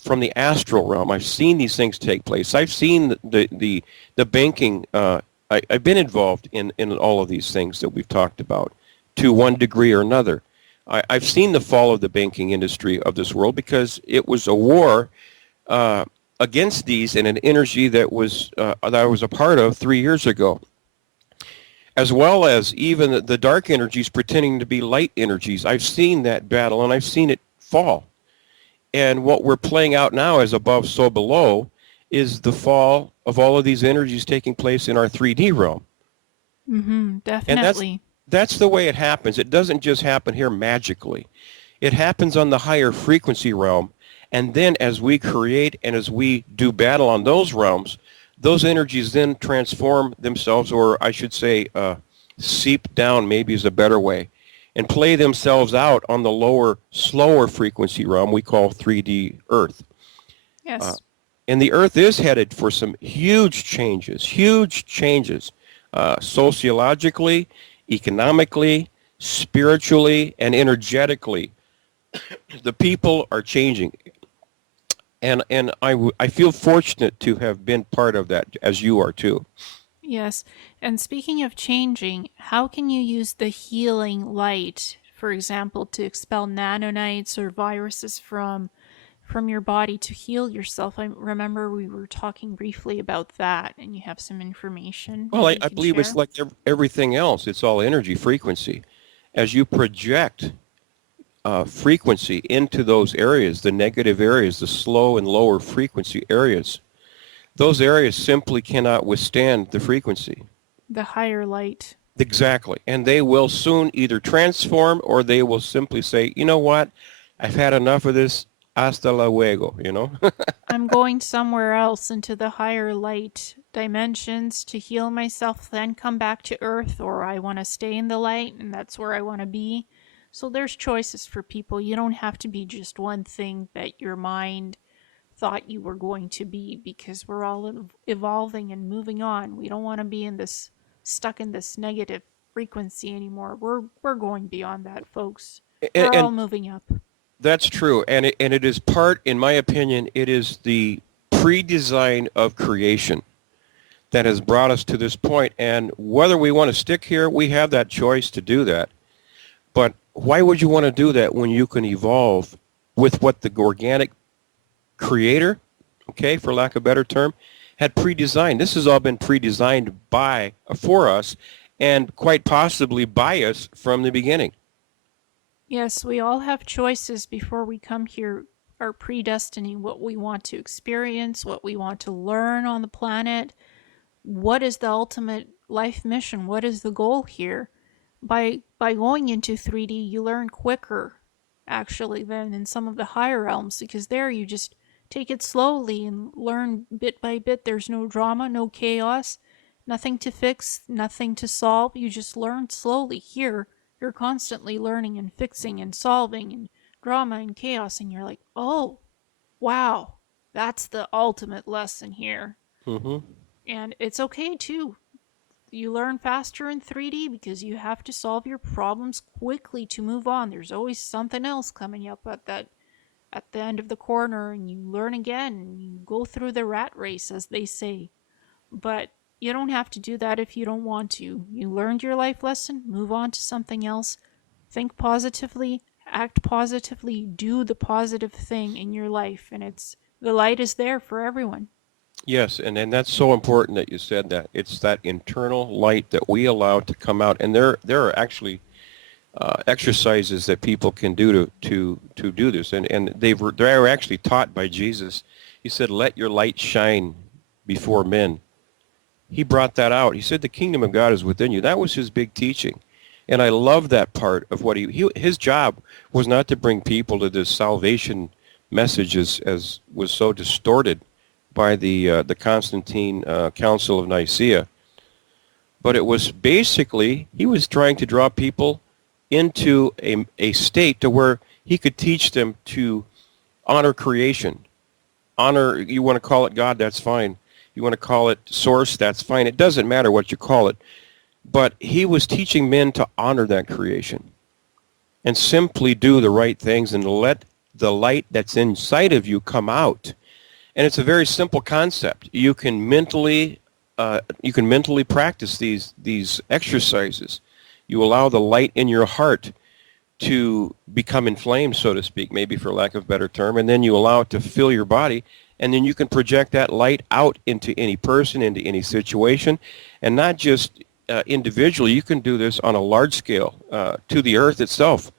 from the astral realm. I've seen these things take place. I've seen the banking. I've been involved in all of these things that we've talked about to one degree or another. I've seen the fall of the banking industry of this world because it was a war against these in an energy that I was a part of 3 years ago, as well as even the dark energies pretending to be light energies. I've seen that battle and I've seen it fall. And what we're playing out now as above, so below is the fall of all of these energies taking place in our 3D realm. Mm-hmm, And definitely. that's the way it happens. It doesn't just happen here magically. It happens on the higher frequency realm. And then as we create and as we do battle on those realms, those energies then transform themselves, or I should say seep down maybe is a better way, and play themselves out on the lower, slower frequency realm we call 3D Earth. Uh, Yes. and the Earth is headed for some huge changes, sociologically, economically, spiritually, and energetically. The people are changing. And I feel fortunate to have been part of that, as you are too. Yes. And speaking of changing, how can you use the healing light, for example, to expel nanonites or viruses from your body to heal yourself? I remember we were talking briefly about that, and you have some information Well, maybe I, you I can believe it's share. like everything else. It's all energy frequency. As you project frequency into those areas, the negative areas, the slow and lower frequency areas, those areas simply cannot withstand the frequency. The higher light. Exactly. And they will soon either transform or they will simply say, you know what, I've had enough of this. Hasta luego, you know? I'm going somewhere else into the higher light dimensions to heal myself, then come back to Earth, or I want to stay in the light and that's where I want to be. So there's choices for people. You don't have to be just one thing that your mind thought you were going to be because we're all evolving and moving on. We don't want to be in this stuck in this negative frequency anymore. We're going beyond that, folks. We're all And moving up. that's true. And it is part, in my opinion, it is the pre-design of creation that has brought us to this point. And whether we want to stick here, we have that choice to do that. But why would you want to do that when you can evolve with what the organic creator, okay, for lack of a better term, had pre-designed? This has all been pre-designed for us and quite possibly by us from the beginning. Yes, we all have choices before we come here, our predestining what we want to experience, what we want to learn on the planet. What is the ultimate life mission? What is the goal here? By going into 3D, you learn quicker actually than in some of the higher realms because there you just take it slowly and learn bit by bit. There's no drama, no chaos, nothing to fix, nothing to solve. You just learn slowly. Here, you're constantly learning and fixing and solving and drama and chaos, and you're like, oh, wow, that's the ultimate lesson here. Hmm. And it's okay too. You learn faster in 3D because you have to solve your problems quickly to move on. There's always something else coming up at the end of the corner and you learn again and you go through the rat race as they say. but you don't have to do that if you don't want to. You learned your life lesson, move on to something else. Think positively, act positively, do the positive thing in your life, and it's the light is there for everyone. Yes, and that's so important that you said that. It's that internal light that we allow to come out, and there are actually exercises that people can do to do this, and they're actually taught by Jesus. He said, "Let your light shine before men." He brought that out. He said, "The kingdom of God is within you." That was his big teaching, and I love that part of what his job was not to bring people to this salvation message as was so distorted by the Constantine Council of Nicaea, but it was basically he was trying to draw people into a state to where he could teach them to honor creation. Honor, you want to call it God, that's fine. You want to call it source, that's fine. It doesn't matter what you call it. But he was teaching men to honor that creation and simply do the right things and let the light that's inside of you come out. And it's a very simple concept. You can mentally practice these exercises. You allow the light in your heart to become inflamed, so to speak, maybe for lack of a better term, and then you allow it to fill your body, and then you can project that light out into any person, into any situation, and not just individually. You can do this on a large scale to the earth itself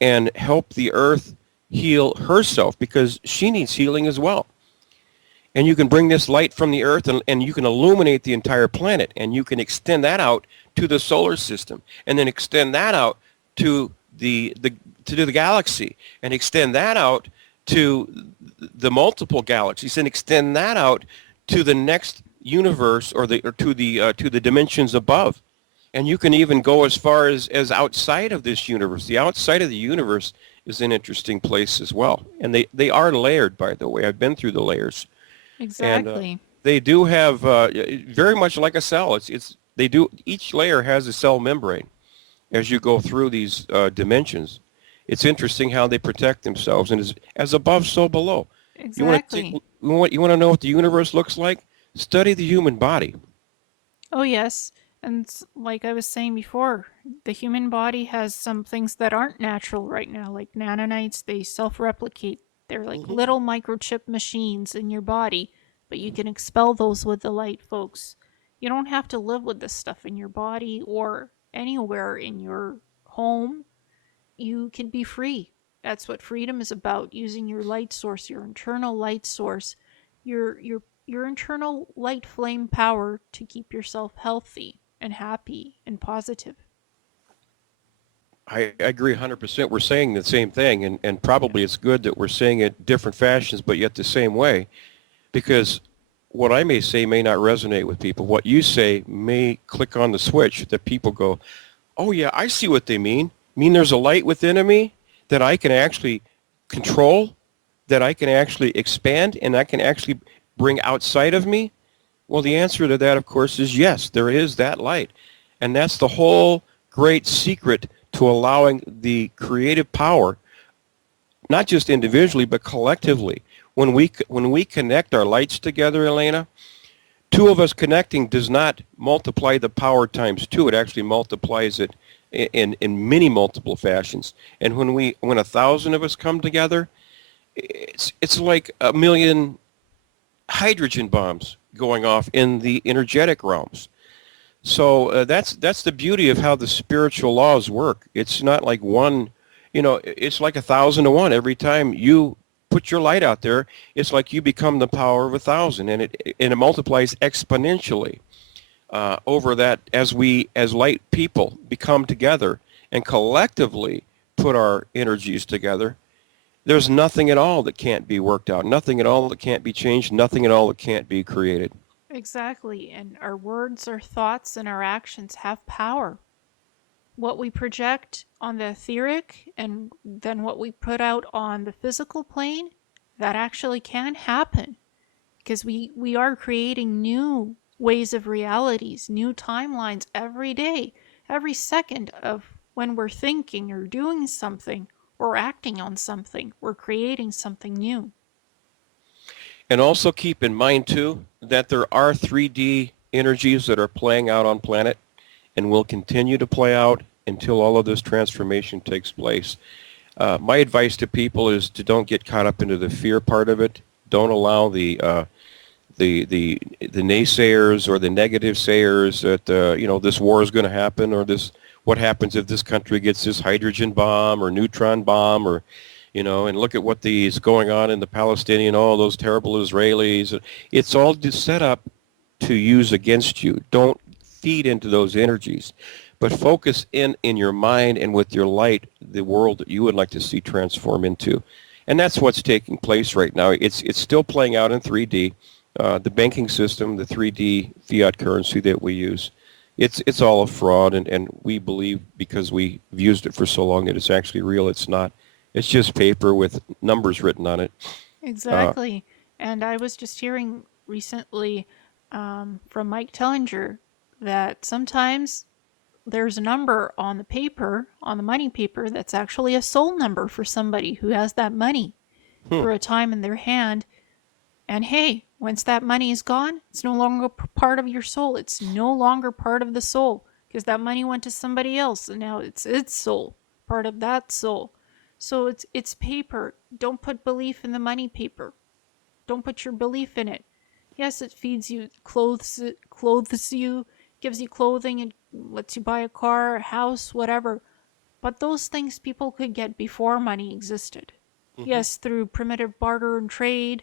and help the earth heal herself because she needs healing as well. And you can bring this light from the earth and you can illuminate the entire planet, and you can extend that out to the solar system, and then extend that out to the galaxy, and extend that out to the multiple galaxies, and extend that out to the next universe or to the dimensions above. And you can even go as far as outside of this universe. The outside of the universe is an interesting place as well. And they are layered, by the way. I've been through the layers. And Exactly. they do have very much like a cell. They do, each layer has a cell membrane as you go through these dimensions. It's interesting how they protect themselves, and as above, so below. You want to Exactly. you want to know what the universe looks like? Study the human body. Oh, yes. And like I was saying before, the human body has some things that aren't natural right now, like nanonites. They self replicate. They're like Hmm. little microchip machines in your body, but you can expel those with the light, folks. You don't have to live with this stuff in your body or anywhere in your home. You can be free. That's what freedom is about, using your light source, your internal light source, your internal light flame power to keep yourself healthy and happy and positive. I agree 100%. We're saying the same thing, and Yeah. probably it's good that we're saying it different fashions, but yet the same way, because what I may say may not resonate with people. What you say may click on the switch that people go, "Oh yeah, I see what they mean. Mean there's a light within me that I can actually control, that I can actually expand, and I can actually bring outside of me?" Well, the answer to that, of course, is yes, there is that light. And that's the whole great secret to allowing the creative power, not just individually, but collectively. When we connect our lights together, Ileana, two of us connecting does not multiply the power times two. It actually multiplies it in many multiple fashions. And when 1,000 of us come together, it's like a million hydrogen bombs going off in the energetic realms. So that's the beauty of how the spiritual laws work. It's not like one, it's like 1,000 to one. Every time you put your light out there, it's like you become the power of 1,000, and it multiplies exponentially over that as we as light people become together and collectively put our energies together. There's nothing at all that can't be worked out, nothing at all that can't be changed, nothing at all that can't be created. Exactly. And our words, our thoughts, and our actions have power. What we project on the etheric and then what we put out on the physical plane, that actually can happen because we are creating new ways of realities, new timelines every day, every second of when we're thinking or doing something or acting on something, we're creating something new. And also keep in mind, too, that there are 3D energies that are playing out on planet and will continue to play out until all of this transformation takes place. My advice to people is to don't get caught up into the fear part of it. Don't allow the naysayers or the negative sayers that this war is going to happen, or this what happens if this country gets this hydrogen bomb or neutron bomb, or and look at what is going on in the Palestinian, all those terrible Israelis. It's all just set up to use against you. Don't feed into those energies, but focus in your mind and with your light the world that you would like to see transform into. And that's what's taking place right now. It's still playing out in 3D. The banking system, the 3D fiat currency that we use, it's all a fraud, and we believe because we've used it for so long that it's actually real. It's not. It's just paper with numbers written on it. Uh, Exactly. And I was just hearing recently from Mike Tellinger that sometimes there's a number on the paper, on the money paper, that's actually a soul number for somebody who has that money hmm, for a time in their hand. And hey, once that money is gone, it's no longer part of your soul. It's no longer part of the soul because that money went to somebody else and now it's its soul, part of that soul. So it's paper. Don't put belief in the money paper. Don't put your belief in it. Yes, it feeds you, clothes you, gives you clothing, and lets you buy a car, a house, whatever. But those things people could get before money existed. hmm. Yes, through primitive barter and trade,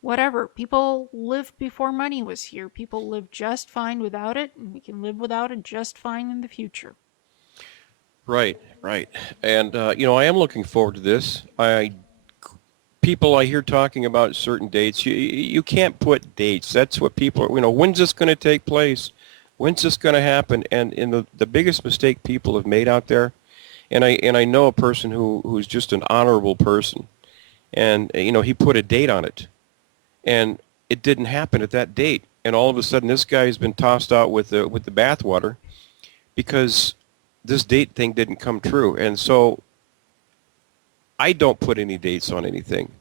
whatever. People lived before money was here. People lived just fine without it, and we can live without it just fine in the future. Right, right. And I am looking forward to this. People I hear talking about certain dates. You can't put dates. That's what people are. When's this going to take place? When's this going to happen? And the biggest mistake people have made out there, and I know a person who's just an honorable person, and he put a date on it, and it didn't happen at that date, and all of a sudden this guy has been tossed out with the bathwater because this date thing didn't come true. And so I don't put any dates on anything.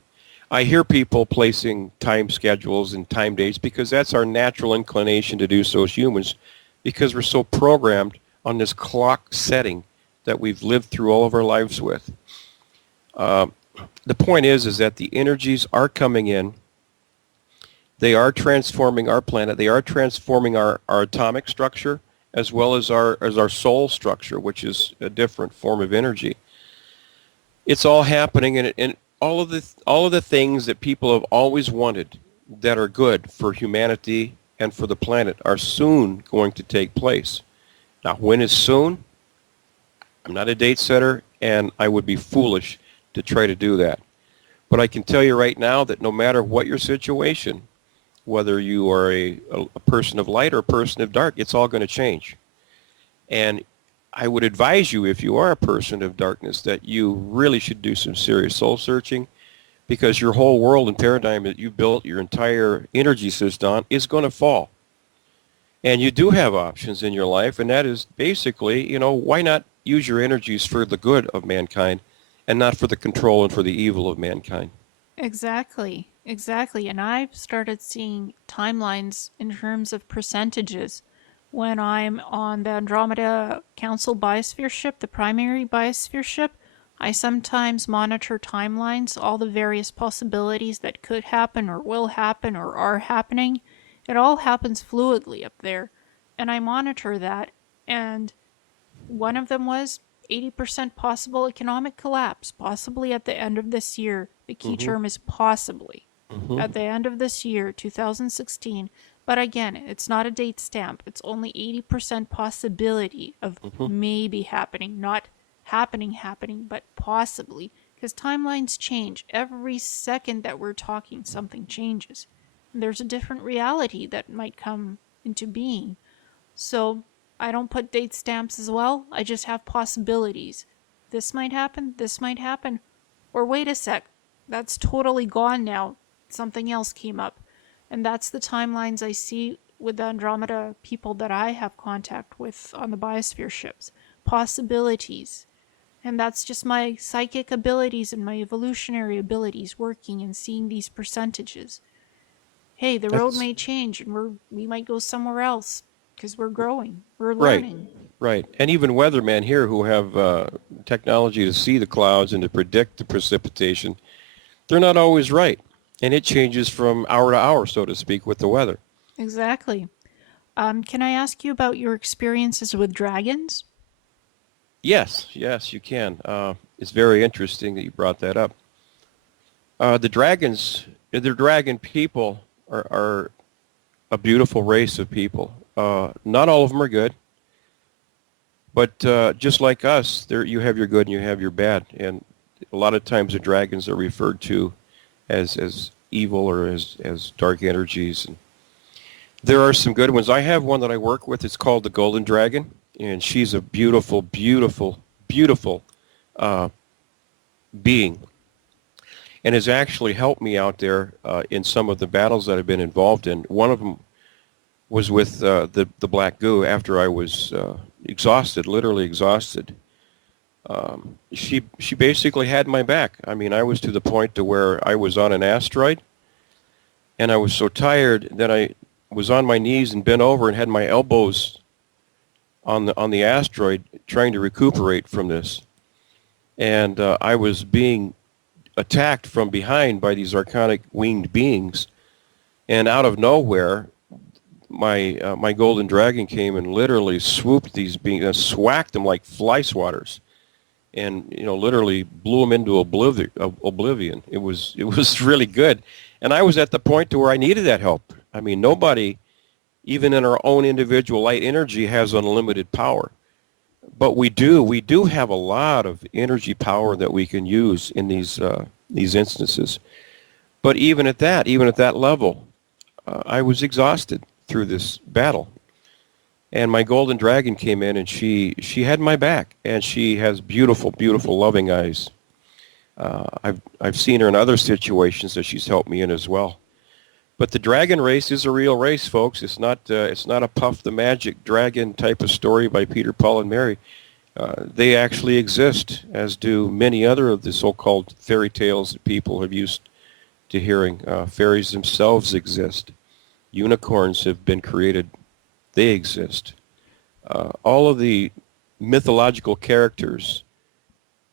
I hear people placing time schedules and time dates because that's our natural inclination to do so as humans, because we're so programmed on this clock setting that we've lived through all of our lives with. Uh, the point is that the energies are coming in. They are transforming our planet. They are transforming our atomic structure as well as our soul structure, which is a different form of energy. It's all happening, and all of the things that people have always wanted that are good for humanity and for the planet are soon going to take place. Now, when is soon? I'm not a date setter, and I would be foolish to try to do that. But I can tell you right now that no matter what your situation, whether you are a person of light or a person of dark, it's all going to change. And I would advise you, if you are a person of darkness, that you really should do some serious soul searching, because your whole world and paradigm that you built your entire energy system on is going to fall. And you do have options in your life, and that is basically, why not use your energies for the good of mankind and not for the control and for the evil of mankind? Exactly, exactly. And I've started seeing timelines in terms of percentages. When I'm on the Andromeda Council biosphere ship, the primary biosphere ship, I sometimes monitor timelines, all the various possibilities that could happen or will happen or are happening. It all happens fluidly up there. And I monitor that. And one of them was 80% possible economic collapse, possibly at the end of this year. The key Mm-hmm. term is possibly. Mm-hmm. At the end of this year, 2016. But again, it's not a date stamp. It's only 80% possibility of Mm-hmm. maybe happening, not happening, but possibly. Because timelines change. Every second that we're talking, something changes. And there's a different reality that might come into being. So I don't put date stamps as well. I just have possibilities. This might happen. Or wait a sec, that's totally gone now. Something else came up. And that's the timelines I see with the Andromeda people that I have contact with on the biosphere ships. Possibilities. And that's just my psychic abilities and my evolutionary abilities working and seeing these percentages. hey, the road That's may change and we might go somewhere else because we're growing, we're right, learning. right. And even weathermen here who have technology to see the clouds and to predict the precipitation, they're not always right. And it changes from hour to hour, so to speak, with the weather. Exactly. Can I ask you about your experiences with dragons? Yes, yes, you can. It's very interesting that you brought that up. The dragons, the dragon people are a beautiful race of people. Not all of them are good, but just like us, there you have your good and you have your bad. And a lot of times the dragons are referred to as evil or as dark energies. And there are some good ones. I have one that I work with. It's called the Golden Dragon, and she's a beautiful, beautiful, beautiful uh, being, and has actually helped me out there in some of the battles that I've been involved in. One of them was with the Black Goo after I was exhausted, literally exhausted. She basically had my back. I mean, I was to the point to where I was on an asteroid, and I was so tired that I was on my knees and bent over and had my elbows on the asteroid trying to recuperate from this. And I was being attacked from behind by these archonic winged beings, and out of nowhere, my golden dragon came and literally swooped these beings and swacked them like fly swatters, and literally blew them into oblivion. It was really good, and I was at the point to where I needed that help. I mean, nobody, even in our own individual light energy, has unlimited power. But we do have a lot of energy power that we can use in these instances. But even at that level, I was exhausted through this battle. And my golden dragon came in, and she had my back, and she has beautiful, beautiful, loving eyes. I've seen her in other situations that she's helped me in as well. But the dragon race is a real race, folks. It's not a Puff the Magic Dragon type of story by Peter, Paul, and Mary. They actually exist, as do many other of the so-called fairy tales that people have used to hearing. Fairies themselves exist. Unicorns have been created. They exist. All of the mythological characters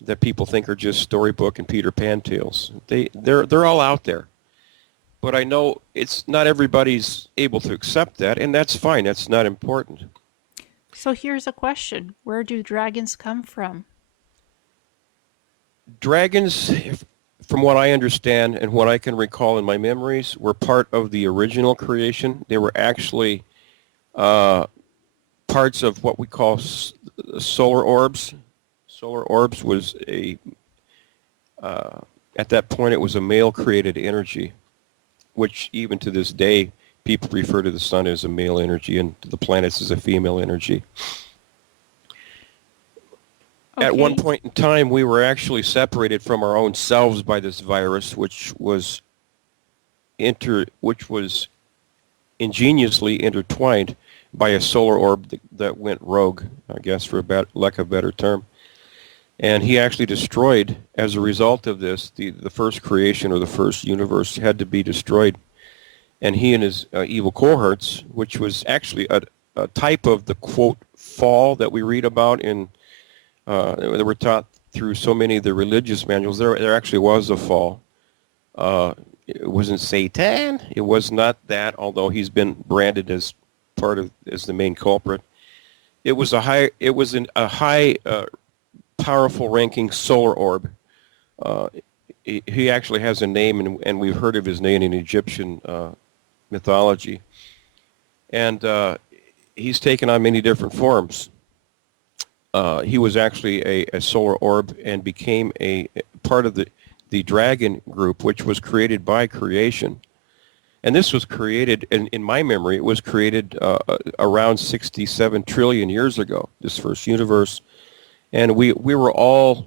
that people think are just storybook and Peter Pan tales, they're all out there. But I know it's not everybody's able to accept that, and that's fine. That's not important. So here's a question. Where do dragons come from? Dragons, from what I understand and what I can recall in my memories, were part of the original creation. They were actually uh, parts of what we call solar orbs. Solar orbs was at that point, it was a male-created energy, which even to this day, people refer to the sun as a male energy and to the planets as a female energy. At one Okay. point in time, we were actually separated from our own selves by this virus, which was ingeniously intertwined by a solar orb that went rogue, I guess, for lack of a better term. And he actually destroyed, as a result of this, the first creation or the first universe had to be destroyed. And he and his evil cohorts, which was actually a type of the, quote, fall that we read about that were taught through so many of the religious manuals. There actually was a fall. It wasn't Satan. It was not that, although he's been branded as as the main culprit. It was a high powerful ranking solar orb. Uh, he actually has a name, and we've heard of his name in Egyptian mythology. And he's taken on many different forms. He was actually a solar orb and became a part of the dragon group, which was created by creation. And this was created, in my memory, it was created around 67 trillion years ago, this first universe. And we were all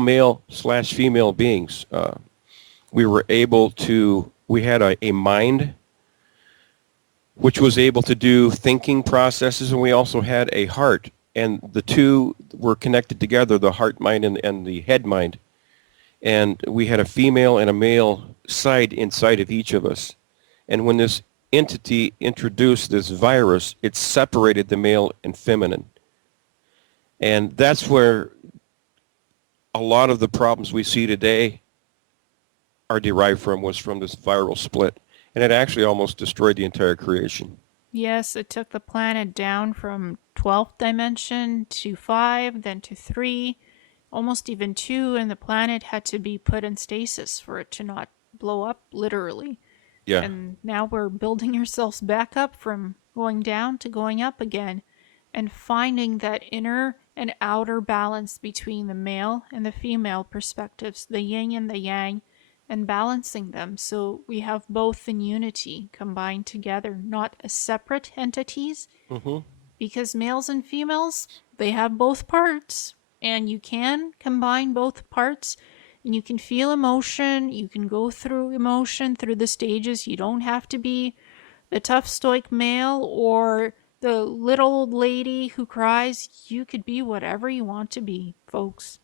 male/female beings. We had a mind which was able to do thinking processes, and we also had a heart. And the two were connected together, the heart mind and the head mind. And we had a female and a male side inside of each of us. And when this entity introduced this virus, it separated the male and feminine. And that's where a lot of the problems we see today are derived from, was from this viral split. And it actually almost destroyed the entire creation. Yes, it took the planet down from 12th dimension to 5, then to 3, almost even 2, and the planet had to be put in stasis for it to not blow up, literally. Yeah. And now we're building ourselves back up from going down to going up again, and finding that inner and outer balance between the male and the female perspectives, the yin and the yang, and balancing them so we have both in unity combined together, not as separate entities, Hmm. because males and females, they have both parts, and you can combine both parts, and you can feel emotion, you can go through emotion through the stages. You don't have to be the tough stoic male or the little old lady who cries. You could be whatever you want to be, folks.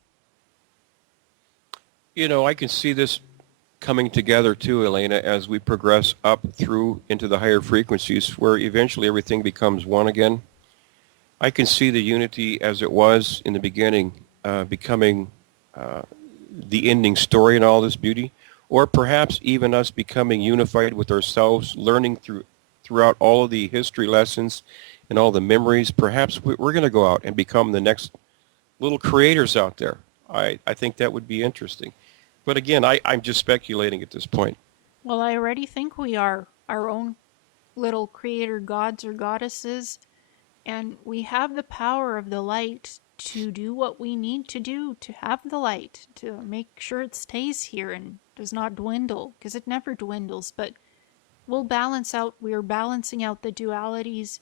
I can see this coming together too, Ileana, as we progress up through into the higher frequencies where eventually everything becomes one again. I can see the unity as it was in the beginning becoming uh, the ending story in all this beauty, or perhaps even us becoming unified with ourselves, learning throughout all of the history lessons and all the memories. Perhaps we're going to go out and become the next little creators out there. I think that would be interesting. But again, I'm just speculating at this point. Well, I already think we are our own little creator gods or goddesses, and we have the power of the light to do what we need to do to have the light, to make sure it stays here and does not dwindle, because it never dwindles, but we're balancing out the dualities,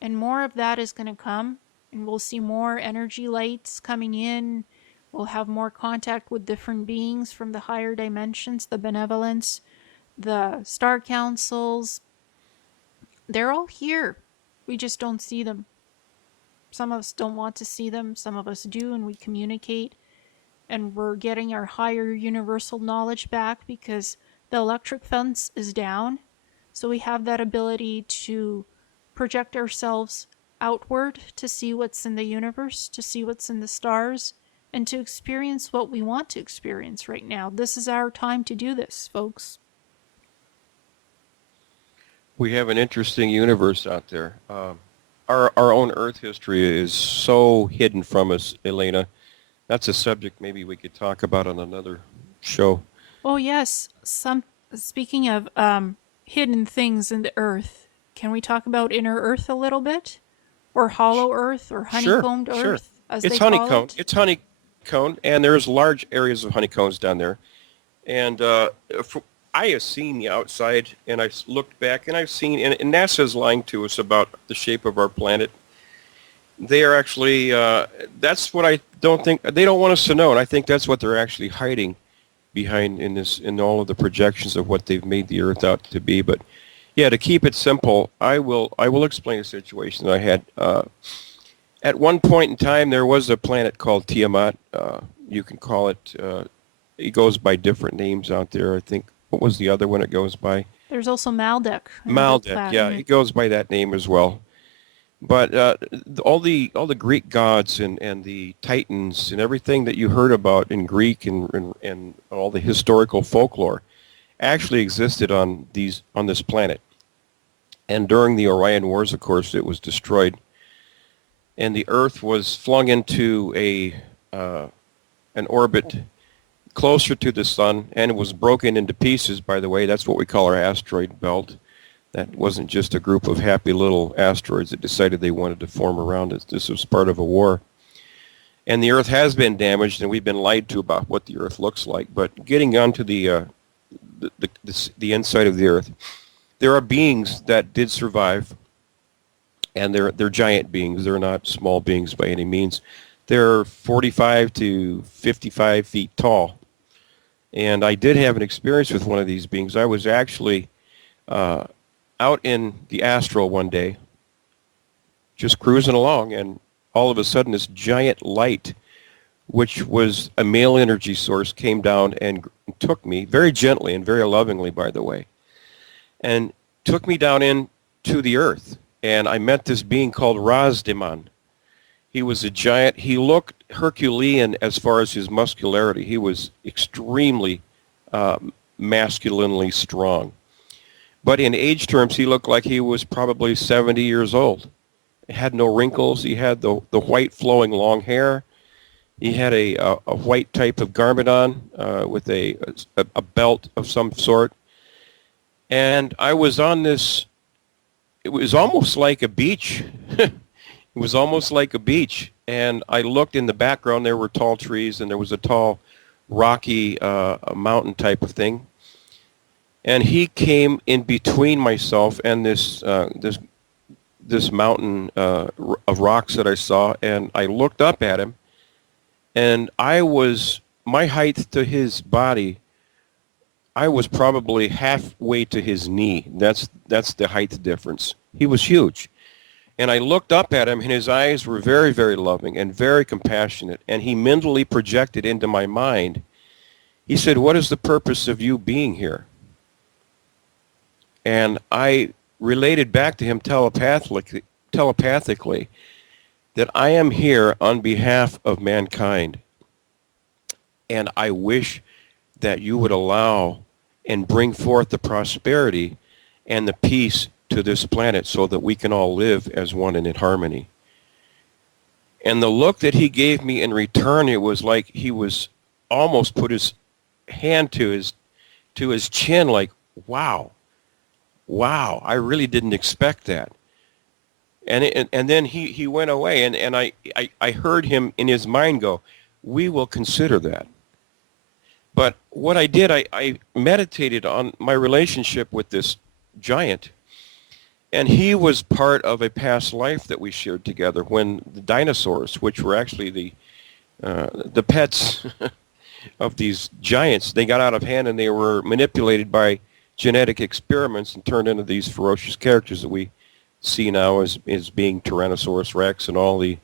and more of that is going to come, and we'll see more energy lights coming in. We'll have more contact with different beings from the higher dimensions, the benevolence, the star councils. They're all here. We just don't see them. Some of us don't want to see them, some of us do, and we communicate. And we're getting our higher universal knowledge back because the electric fence is down. So we have that ability to project ourselves outward to see what's in the universe, to see what's in the stars, and to experience what we want to experience right now. This is our time to do this, folks. We have an interesting universe out there. Our own Earth history is so hidden from us, Ileana. That's a subject maybe we could talk about on another show. Oh yes, some speaking of hidden things in the earth, can we talk about inner earth a little bit? Or hollow earth or Sure, honeycombed sure. earth as It's they call honeycomb. it? It's honeycomb, and there's large areas of honeycombs down there. And I have seen the outside, and I've looked back, and I've seen, and NASA's lying to us about the shape of our planet. They are actually, that's what I don't think, they don't want us to know, and I think that's what they're actually hiding behind in all of the projections of what they've made the Earth out to be. But yeah, to keep it simple, I will explain a situation that I had. At one point in time, there was a planet called Tiamat. You can call it, it goes by different names out there. I think, what was the other one it goes by? There's also Maldek, another Maldek, yeah, planet. it goes by that name as well. But all the Greek gods and the Titans and everything that you heard about in Greek and all the historical folklore actually existed on this planet. And during the Orion Wars, of course, it was destroyed, and the Earth was flung into an orbit closer to the sun, and it was broken into pieces. By the way, that's what we call our asteroid belt. That wasn't just a group of happy little asteroids that decided they wanted to form around us. This was part of a war. And the Earth has been damaged, and we've been lied to about what the Earth looks like. But getting onto the inside of the Earth, there are beings that did survive, and they're giant beings. They're not small beings by any means. They're 45 to 55 feet tall. And I did have an experience with one of these beings. I was actually out in the astral one day, just cruising along, and all of a sudden this giant light, which was a male energy source, came down and took me very gently and very lovingly, by the way. And took me down into the earth, and I met this being called Razdiman. He was a giant. He looked Herculean as far as his muscularity. He was extremely uh, masculinely strong. But in age terms, he looked like he was probably 70 years old. He had no wrinkles. He had the white flowing long hair. He had a white type of garment on with a belt of some sort. And I was on this, it was almost like a beach. It was almost like a beach. And I looked in the background, there were tall trees, and there was a tall, rocky a mountain type of thing. And he came in between myself and this mountain of rocks that I saw, and I looked up at him, and my height to his body, I was probably halfway to his knee. That's the height difference. He was huge. And I looked up at him, and his eyes were very, very loving and very compassionate, and he mentally projected into my mind. He said, "What is the purpose of you being here?" And I related back to him telepathically that I am here on behalf of mankind, and I wish that you would allow and bring forth the prosperity and the peace to this planet so that we can all live as one and in harmony. And the look that he gave me in return, it was like he was almost put his hand to his chin, like, wow, I really didn't expect that. And then he went away, and I heard him in his mind go, "We will consider that." But what I did, I meditated on my relationship with this giant, and he was part of a past life that we shared together when the dinosaurs, which were actually the pets of these giants, they got out of hand and they were manipulated by genetic experiments and turned into these ferocious characters that we see now as being Tyrannosaurus Rex and all the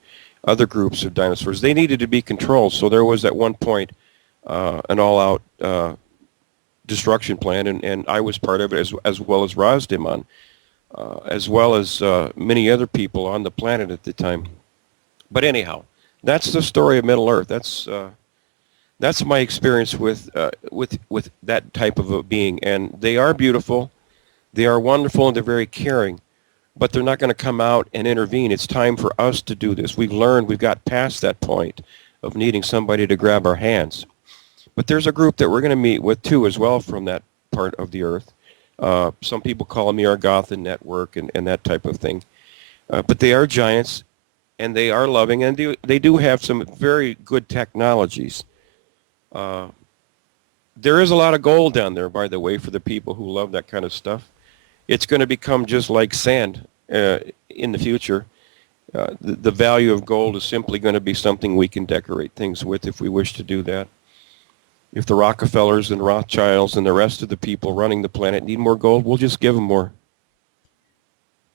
other groups of dinosaurs. They needed to be controlled, so there was at one point an all-out destruction plan, and I was part of it as well as Razdiman, as well as many other people on the planet at the time. But anyhow, that's the story of Middle Earth. That's my experience with that type of a being, and they are beautiful, they are wonderful, and they're very caring. But they're not going to come out and intervene. It's time for us to do this. We've got past that point of needing somebody to grab our hands. But there's a group that we're going to meet with too as well from that part of the earth. Some people call them the Argothan Network and that type of thing. But they are giants, and they are loving, and they do have some very good technologies. There is a lot of gold down there, by the way, for the people who love that kind of stuff. It's going to become just like sand in the future. The value of gold is simply going to be something we can decorate things with if we wish to do that. If the Rockefellers and Rothschilds and the rest of the people running the planet need more gold, we'll just give them more.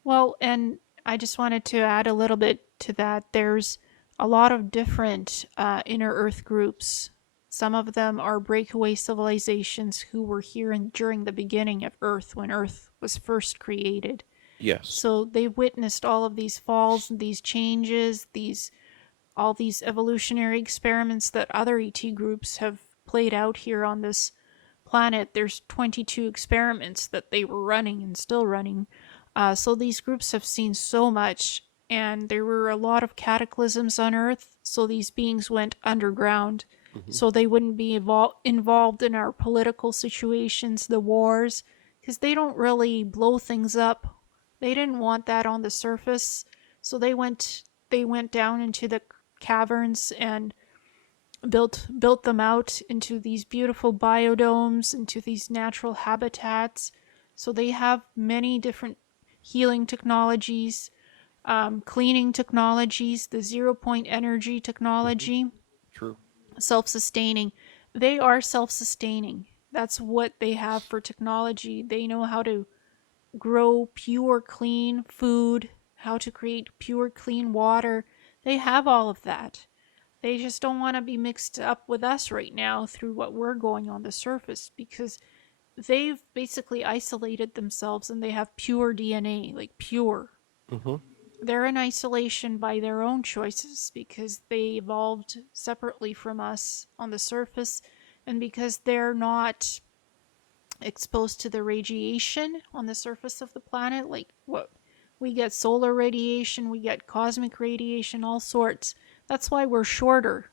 Well, and I just wanted to add a little bit to that. There's a lot of different inner Earth groups. Some of them are breakaway civilizations who were here during the beginning of Earth, when Earth was first created. Yes. So they witnessed all of these falls, these changes, all these evolutionary experiments that other ET groups have played out here on this planet. There's 22 experiments that they were running and still running. So these groups have seen so much, and there were a lot of cataclysms on Earth, so these beings went underground, so they wouldn't be involved in our political situations, the wars, because they don't really blow things up. They didn't want that on the surface, so they went down into the caverns and built them out into these beautiful biodomes, into these natural habitats. So they have many different healing technologies, cleaning technologies, the 0 point energy technology, True. self-sustaining. They are self-sustaining. That's what they have for technology. They know how to grow pure, clean food, how to create pure, clean water. They have all of that. They just don't want to be mixed up with us right now through what we're going on the surface, because they've basically isolated themselves and they have pure DNA, like pure. Mm-hmm. They're in isolation by their own choices because they evolved separately from us on the surface and because they're not exposed to the radiation on the surface of the planet. Like what we get solar radiation, we get cosmic radiation, all sorts. That's why we're shorter,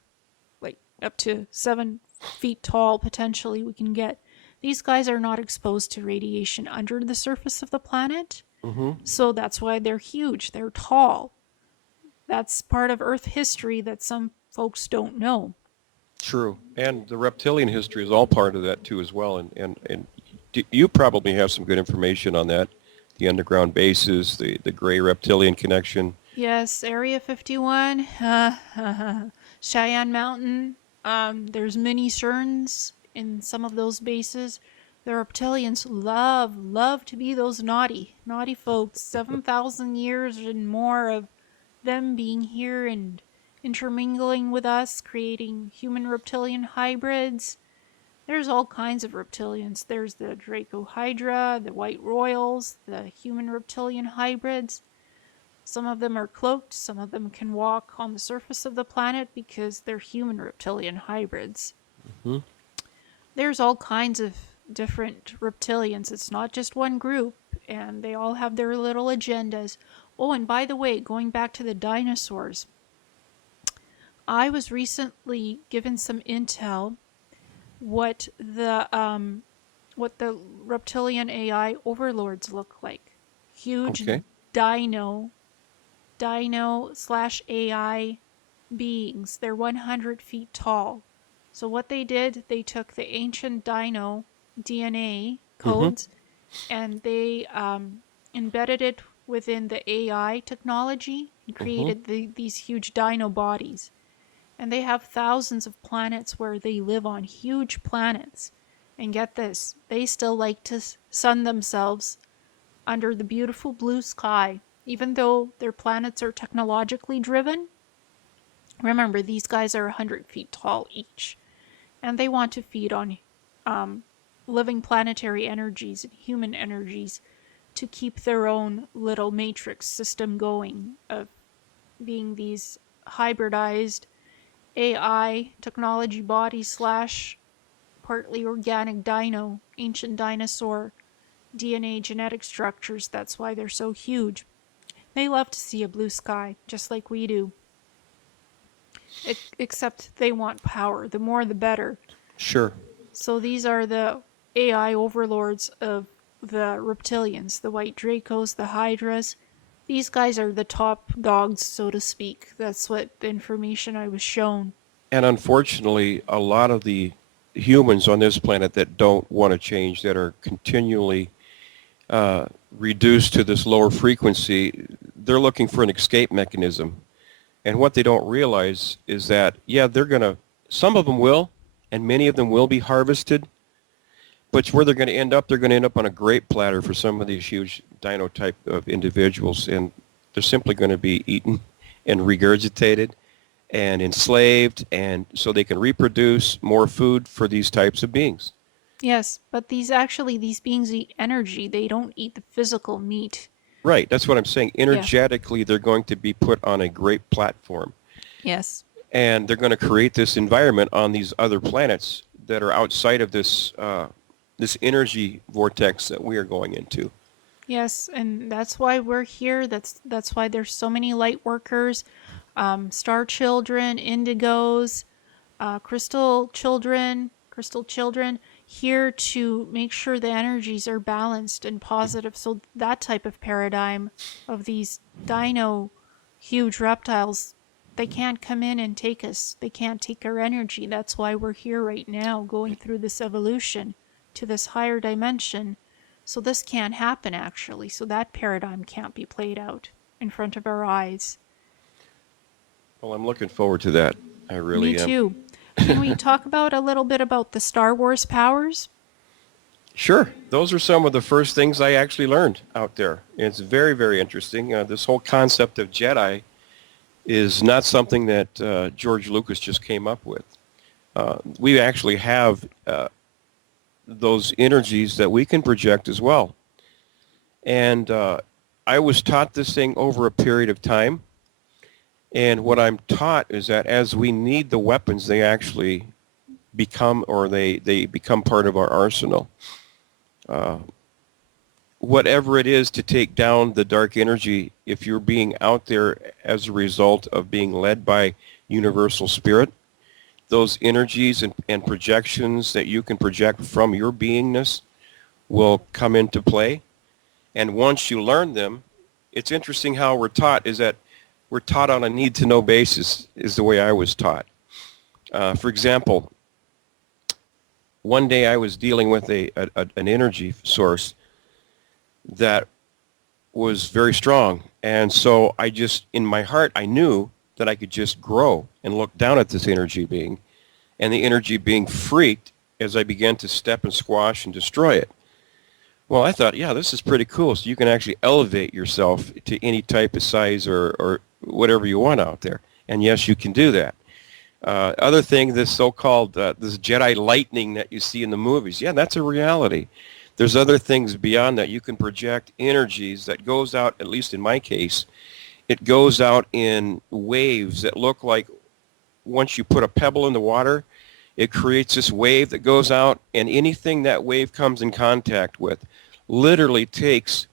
like up to 7 feet tall, potentially, we can get. These guys are not exposed to radiation under the surface of the planet. Mm-hmm. So that's why they're huge. They're tall. That's part of Earth history that some folks don't know. True. And the reptilian history is all part of that too as well. And you probably have some good information on that. The underground bases, the gray reptilian connection. Yes, Area 51, Cheyenne Mountain. There's mini CERNs in some of those bases. The reptilians love to be those naughty folks. 7,000 years and more of them being here and intermingling with us, creating human reptilian hybrids. There's all kinds of reptilians. There's the Draco Hydra, the White Royals, the human reptilian hybrids. Some of them are cloaked, some of them can walk on the surface of the planet because they're human reptilian hybrids. Hmm. There's all kinds of different reptilians. It's not just one group, and they all have their little agendas. Oh, and by the way, going back to the dinosaurs, I was recently given some intel what the reptilian AI overlords look like. Huge Okay. dino slash AI beings. They're 100 feet tall. So what they did, they took the ancient dino DNA Mm-hmm. codes and they embedded it within the AI technology and Mm-hmm. created these huge dino bodies. And they have thousands of planets where they live on, huge planets. And get this, they still like to sun themselves under the beautiful blue sky, even though their planets are technologically driven. Remember, these guys are 100 feet tall each, and they want to feed on um, living planetary energies and human energies to keep their own little matrix system going of being these hybridized AI technology bodies slash partly organic dino, ancient dinosaur DNA genetic structures. That's why they're so huge. They love to see a blue sky, just like we do. Except they want power. The more the better. Sure. So these are the AI overlords of the reptilians, the white Dracos, the Hydras. These guys are the top dogs, so to speak. That's what the information I was shown. And unfortunately, a lot of the humans on this planet that don't want to change, that are continually uh, reduced to this lower frequency, they're looking for an escape mechanism. And what they don't realize is that, yeah, they're going to, some of them will, and many of them will be harvested, but where they're going to end up, they're going to end up on a grape platter for some of these huge dino type of individuals, and they're simply going to be eaten and regurgitated and enslaved, and so they can reproduce more food for these types of beings. Yes, but these beings eat energy. They don't eat the physical meat. Right, that's what I'm saying. Yeah. Energetically, they're going to be put on a great platform, Yes. and they're going to create this environment on these other planets that are outside of this energy vortex that we are going into. Yes, and that's why we're here. That's why there's so many light workers, star children, indigos, crystal children, here to make sure the energies are balanced and positive. So that type of paradigm of these dino huge reptiles, they can't come in and take us. They can't take our energy. That's why we're here right now, going through this evolution to this higher dimension. So this can't happen actually. So that paradigm can't be played out in front of our eyes. Well, I'm looking forward to that. I Me really am. too. Can we talk about a little bit about the Star Wars powers? Sure. Those are some of the first things I actually learned out there. It's very, very interesting. This whole concept of Jedi is not something that George Lucas just came up with. We actually have those energies that we can project as well. And I was taught this thing over a period of time. And what I'm taught is that as we need the weapons, they actually become, or they become part of our arsenal. Uh, Whatever it is to take down the dark energy, if you're being out there as a result of being led by universal spirit, those energies and projections that you can project from your beingness will come into play. And once you learn them, it's interesting how we're taught is that we're taught on a need-to-know basis is the way I was taught. For example, one day I was dealing with an energy source that was very strong. And so I just, in my heart, I knew that I could just grow and look down at this energy being, and the energy being freaked as I began to step and squash and destroy it. Well, I thought, yeah, this is pretty cool. So you can actually elevate yourself to any type of size or whatever you want out there. And yes, you can do that. Other thing, this so-called this Jedi lightning that you see in the movies, yeah, that's a reality. There's other things beyond that. You can project energies that goes out, at least in my case, it goes out in waves that look like once you put a pebble in the water, it creates this wave that goes out, and anything that wave comes in contact with literally takes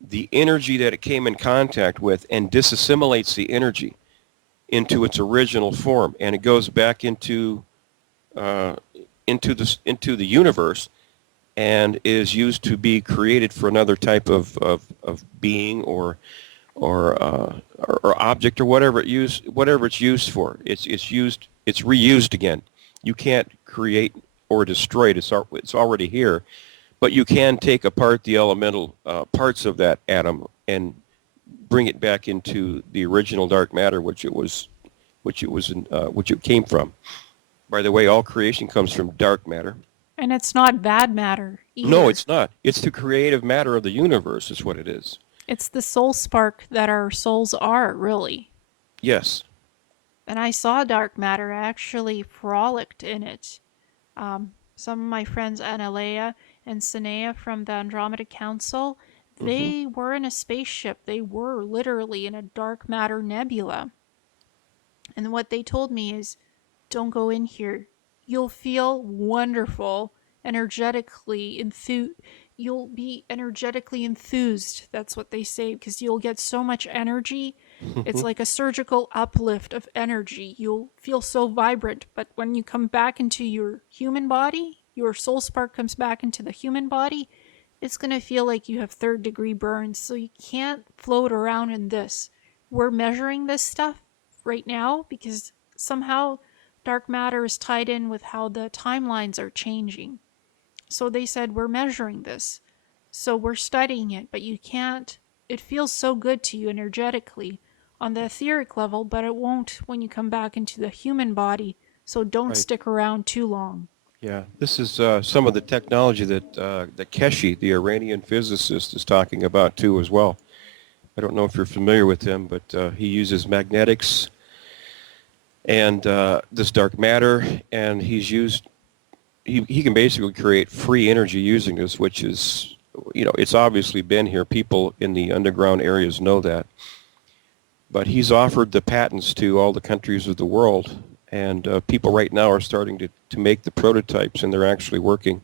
the energy that it came in contact with and disassimilates the energy into its original form, and it goes back uh, into the universe and is used to be created for another type of being or object or whatever it's used for. It's reused again. You can't create or destroy it. It's already here, but you can take apart the elemental parts of that atom and bring it back into the original dark matter, which it came from. By the way, all creation comes from dark matter. And it's not bad matter No, either. it's not. It's the creative matter of the universe, is what it is. It's the soul spark that our souls are, really. Yes. And I saw dark matter. I actually frolicked in it. Some of my friends, Analea and Sinea from the Andromeda Council, Hmm. they were in a spaceship. They were literally in a dark matter nebula. And what they told me is, don't go in here. You'll feel wonderful, energetically enthused. You'll be energetically enthused. That's what they say, because you'll get so much energy. It's like a surgical uplift of energy. You'll feel so vibrant, but when you come back into your human body, your soul spark comes back into the human body, it's going to feel like you have third degree burns. So you can't float around in this. We're measuring this stuff right now because somehow dark matter is tied in with how the timelines are changing. So they said, we're measuring this. So we're studying it, but you can't, it feels so good to you energetically on the etheric level, but it won't when you come back into the human body. So don't Right. stick around too long. Yeah. This is some of the technology that Keshe, the Iranian physicist, is talking about too as well. I don't know if you're familiar with him, but he uses magnetics and this dark matter, and he can basically create free energy using this, which is, it's obviously been here. People in the underground areas know that. But he's offered the patents to all the countries of the world, and people right now are starting to make the prototypes, and they're actually working.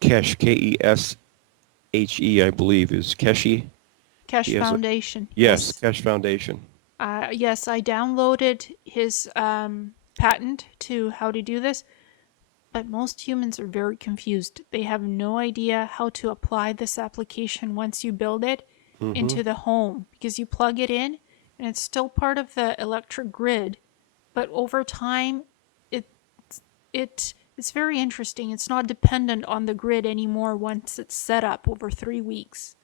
Keshe, Keshe, I believe, is Keshe. Kesh He has a, Foundation, yes, yes. Keshe Foundation. Yes, I downloaded his patent to how to do this, but most humans are very confused. They have no idea how to apply this application once you build it Hmm. into the home because you plug it in and it's still part of the electric grid, but over time it it's very interesting. It's not dependent on the grid anymore once it's set up over 3 weeks.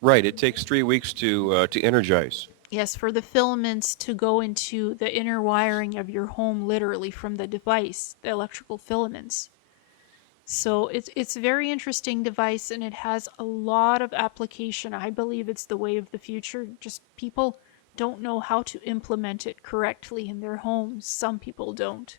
Right. It takes 3 weeks to energize. Yes, for the filaments to go into the inner wiring of your home, literally from the device, the electrical filaments. So it's a very interesting device and it has a lot of application. I believe it's the way of the future. Just people don't know how to implement it correctly in their homes. Some people don't.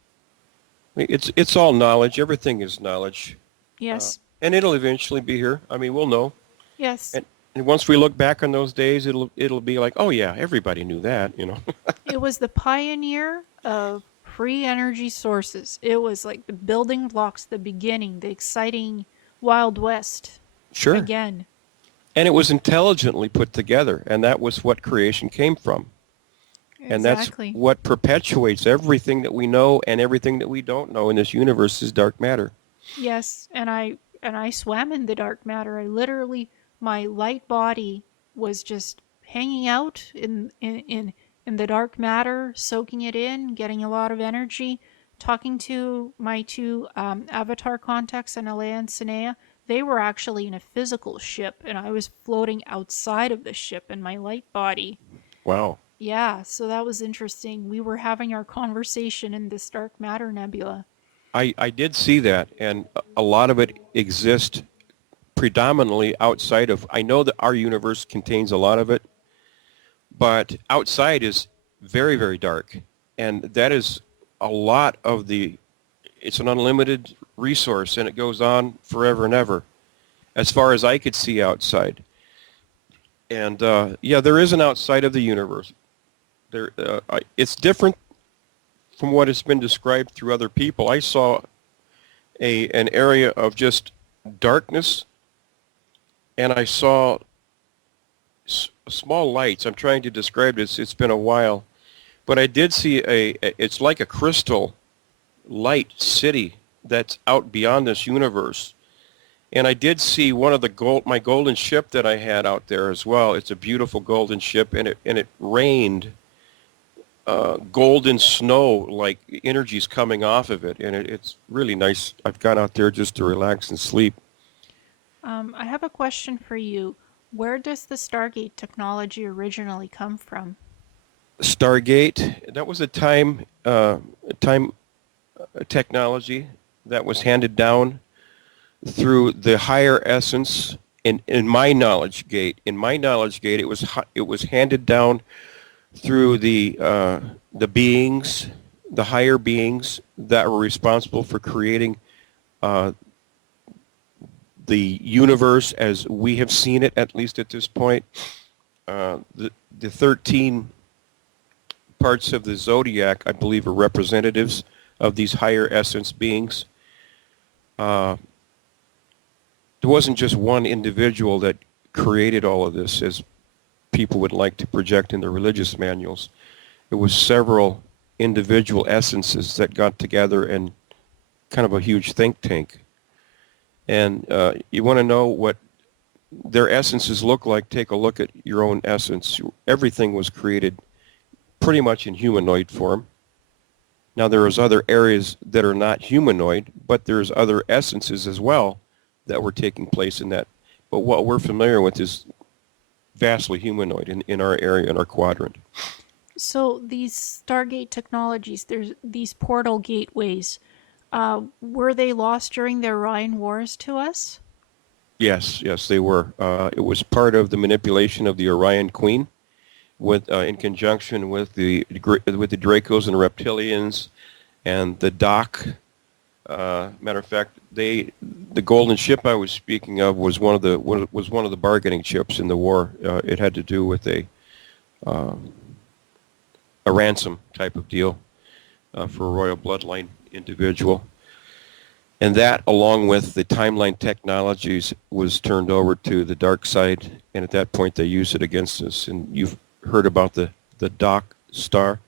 It's all knowledge. Everything is knowledge, Yes. and it'll eventually be here. I mean, we'll know. Yes. And once we look back on those days, it'll be like, oh yeah, everybody knew that, you know. It was the pioneer of free energy sources. It was like the building blocks, the beginning, the exciting Wild West Sure. again. And it was intelligently put together, and that was what creation came from. And that's Exactly. what perpetuates everything that we know and everything that we don't know in this universe is dark matter. Yes, and I swam in the dark matter. I literally my light body was just hanging out in the dark matter, soaking it in, getting a lot of energy, talking to my two avatar contacts, Analeya and Sinea. They were actually in a physical ship, and I was floating outside of the ship in my light body. Wow. Yeah, so that was interesting. We were having our conversation in this dark matter nebula. I did see that, and a lot of it exists predominantly outside of, I know that our universe contains a lot of it, but outside is very, very dark. And that is a lot of it's an unlimited resource, and it goes on forever and ever, as far as I could see outside. And yeah, there is an outside of the universe. It's different from what has been described through other people. I saw an area of just darkness, and I saw small lights. I'm trying to describe this. It's been a while, but I did see it's like a crystal light city that's out beyond this universe. And I did see one of my golden ship that I had out there as well. It's a beautiful golden ship, and it rained golden snow, like energy's coming off of it, and it's really nice. I've gone out there just to relax and sleep. I have a question for you. Where does the Stargate technology originally come from? Stargate, that was time technology that was handed down through the higher essence. In my knowledge gate, it was handed down through the beings, the higher beings that were responsible for creating the universe as we have seen it, at least at this point. The 13 parts of the zodiac, I believe, are representatives of these higher essence beings. There wasn't just one individual that created all of this, as people would like to project in their religious manuals. It was several individual essences that got together in kind of a huge think tank. And you want to know what their essences look like, take a look at your own essence. Everything was created pretty much in humanoid form. Now there's other areas that are not humanoid, but there's other essences as well that were taking place in that. But what we're familiar with is vastly humanoid in our area, in our quadrant. So these Stargate technologies, there's these portal gateways. Were they lost during the Orion Wars to us? Yes, they were. It was part of the manipulation of the Orion Queen, with in conjunction with the Dracos and Reptilians, and the Doc. Matter of fact, the golden ship I was speaking of was one of the bargaining chips in the war. It had to do with a ransom type of deal for a royal bloodline individual. And that, along with the timeline technologies, was turned over to the dark side, and at that point they used it against us. And you've heard about the Doc Star,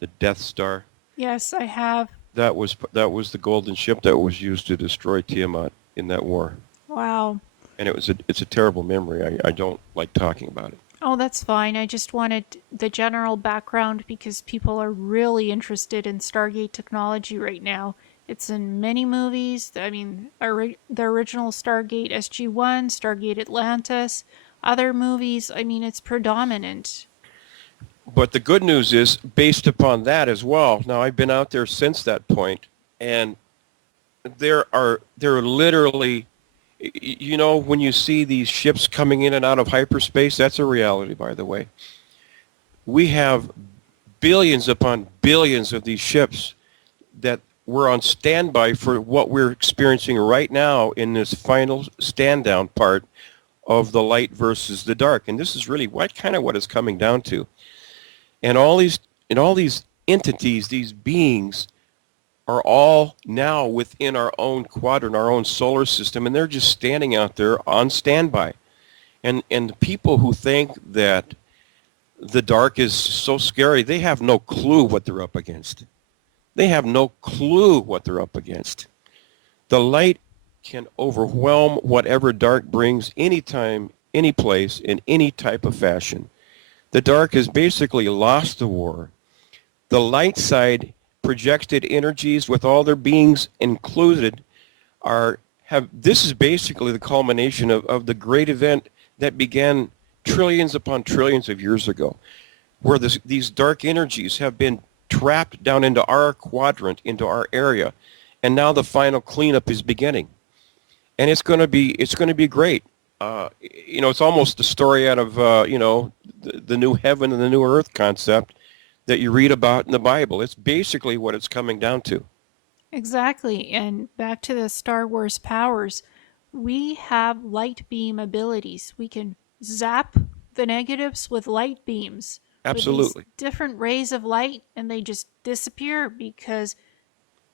the Death Star. Yes, I have. That was the golden ship that was used to destroy Tiamat in that war. Wow. And it's a terrible memory. I don't like talking about it. Oh, that's fine. I just wanted the general background because people are really interested in Stargate technology right now. It's in many movies. I mean, the original Stargate SG-1, Stargate Atlantis, other movies. I mean, it's predominant. But the good news is, based upon that as well, now I've been out there since that point, and there are literally, you know, when you see these ships coming in and out of hyperspace, that's a reality, by the way. We have billions upon billions of these ships that we're on standby for what we're experiencing right now in this final stand down part of the light versus the dark. And this is really what it's coming down to. And all these entities, these beings, are all now within our own quadrant, our own solar system, and they're just standing out there on standby. And the people who think that the dark is so scary, they have no clue what they're up against. They have no clue what they're up against. The light can overwhelm whatever dark brings anytime, any place, in any type of fashion. The dark has basically lost the war. The light side projected energies with all their beings included this is basically the culmination of the great event that began trillions upon trillions of years ago, where these dark energies have been trapped down into our quadrant, into our area, and now the final cleanup is beginning, and it's going to be great. It's almost the story out of the new heaven and the new earth concept that you read about in the Bible. It's basically what it's coming down to. Exactly. And back to the Star Wars powers, we have light beam abilities. We can zap the negatives with light beams, with these Absolutely. different rays of light, and they just disappear because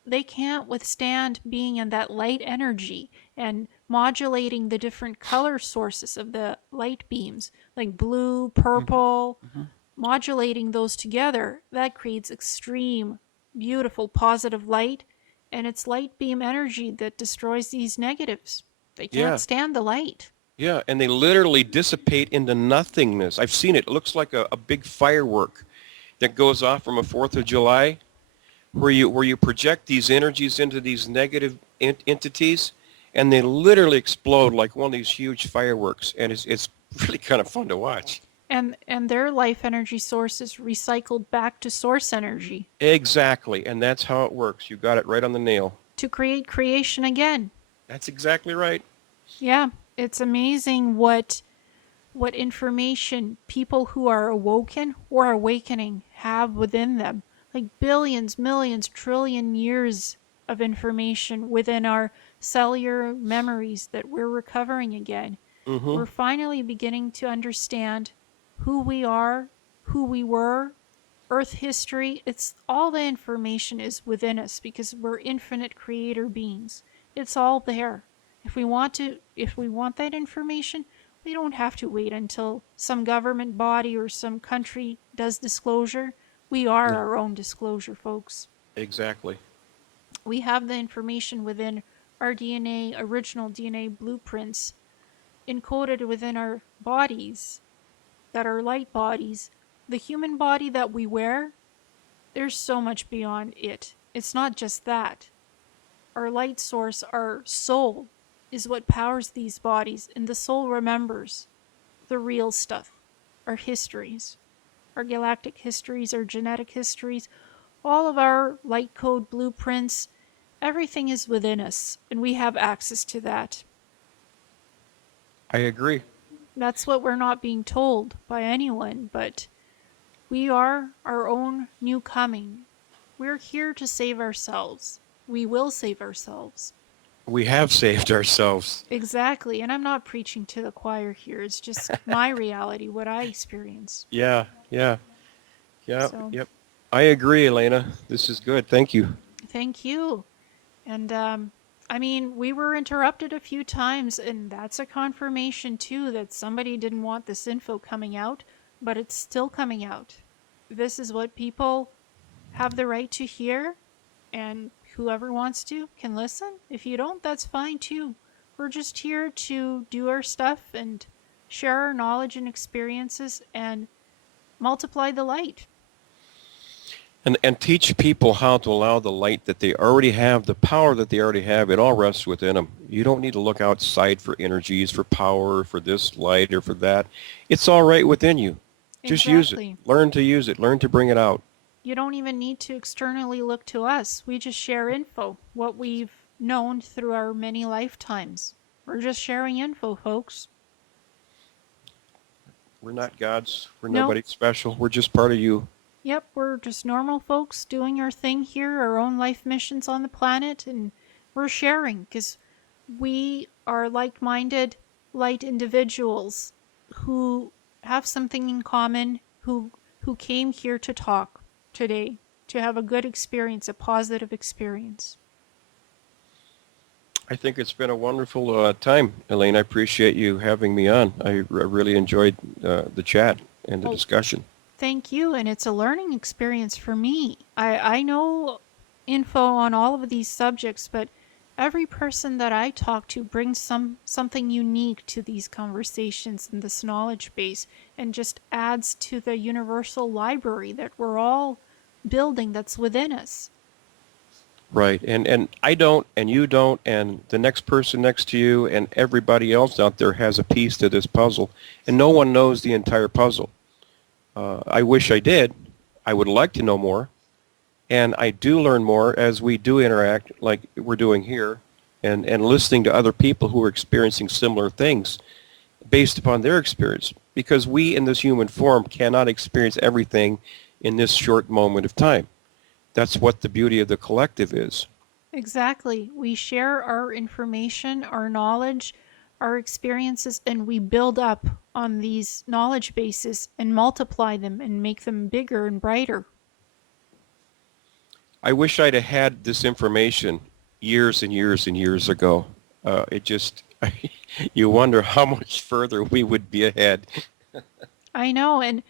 they can't withstand being in that light energy, and modulating the different color sources of the light beams, like blue, purple, Mm-hmm. modulating those together, that creates extreme, beautiful, positive light, and it's light beam energy that destroys these negatives. They can't Yeah, stand the light. yeah, and they literally dissipate into nothingness. I've seen it. It looks like a big firework that goes off from a 4th of July, where you project these energies into these negative entities, and they literally explode like one of these huge fireworks, and it's really kind of fun to watch. And their life energy source is recycled back to source energy Exactly, and that's how it works. You got it right on the nail. to create creation again. That's exactly right. Yeah, it's amazing what information people who are awoken or awakening have within them. Like billions, millions, trillion years of information within our cellular memories that we're recovering again. Mm-hmm. We're finally beginning to understand who we are, who we were, Earth history. It's all the information is within us because we're infinite creator beings. It's all there. If we want that information, we don't have to wait until some government body or some country does disclosure. We are Yeah, our own disclosure, folks. exactly. We have the information within our DNA, original DNA blueprints, encoded within our bodies that are light bodies. The human body that we wear, there's so much beyond it. It's not just that. Our light source, our soul, is what powers these bodies, and the soul remembers the real stuff, our histories, our galactic histories, our genetic histories, all of our light code blueprints. Everything is within us, and we have access to that. I agree. That's what we're not being told by anyone, but we are our own new coming. We're here to save ourselves. We will save ourselves. We have saved ourselves. Exactly. And I'm not preaching to the choir here. It's just my reality, what I experience. Yeah, yeah, yeah, So yep. I agree, Elena. This is good. Thank you. thank you. And I mean, we were interrupted a few times, and that's a confirmation too that somebody didn't want this info coming out, but it's still coming out. This is what people have the right to hear, and whoever wants to can listen. If you don't, that's fine too. We're just here to do our stuff and share our knowledge and experiences and multiply the light. And teach people how to allow the light that they already have, the power that they already have. It all rests within them. You don't need to look outside for energies, for power, for this light or for that. It's all right within you. Just use it. Exactly. Learn to use it. Learn to bring it out. You don't even need to externally look to us. We just share info, what we've known through our many lifetimes. We're just sharing info, folks. We're not gods. We're No, nobody special. We're just part of you. Yep, we're just normal folks doing our thing here, our own life missions on the planet, and we're sharing because we are like minded, light individuals who have something in common, who came here to talk today, to have a good experience, a positive experience. I think it's been a wonderful time, Elaine. I appreciate you having me on. I really enjoyed the chat and the Well, discussion. thank you, and it's a learning experience for me. I know info on all of these subjects, but every person that I talk to brings something unique to these conversations and this knowledge base, and just adds to the universal library that we're all building that's within us. Right. And I don't, and you don't, and the next person next to you and everybody else out there has a piece to this puzzle, and no one knows the entire puzzle. I wish I did. I would like to know more, and I do learn more as we do interact like we're doing here, and listening to other people who are experiencing similar things based upon their experience, because we in this human form cannot experience everything in this short moment of time. That's what the beauty of the collective is. Exactly. We share our information, our knowledge, our experiences, and we build up on these knowledge bases and multiply them and make them bigger and brighter. I wish I'd have had this information years and years and years ago. It just, you wonder how much further we would be ahead. I know, and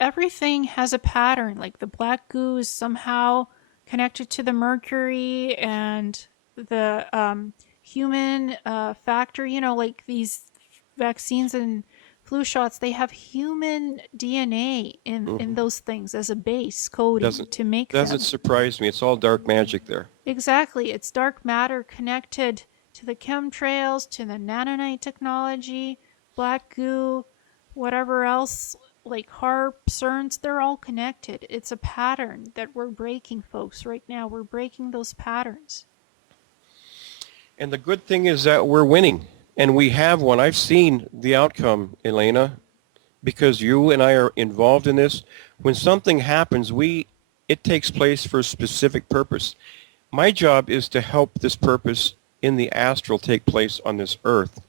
everything has a pattern. Like the black goo is somehow connected to the Mercury and the human factor. Like these vaccines and flu shots, they have human DNA in Hmm. those things as a base coding Doesn't to make doesn't them. surprise me. It's all dark magic there. Exactly. It's dark matter connected to the chemtrails, to the nanonite technology, black goo, whatever else, like HARP, CERNs, they're all connected. It's a pattern that we're breaking, folks, right now. We're breaking those patterns. And the good thing is that we're winning, and we have won. I've seen the outcome, Elena, because you and I are involved in this. When something happens, it takes place for a specific purpose. My job is to help this purpose in the astral take place on this earth.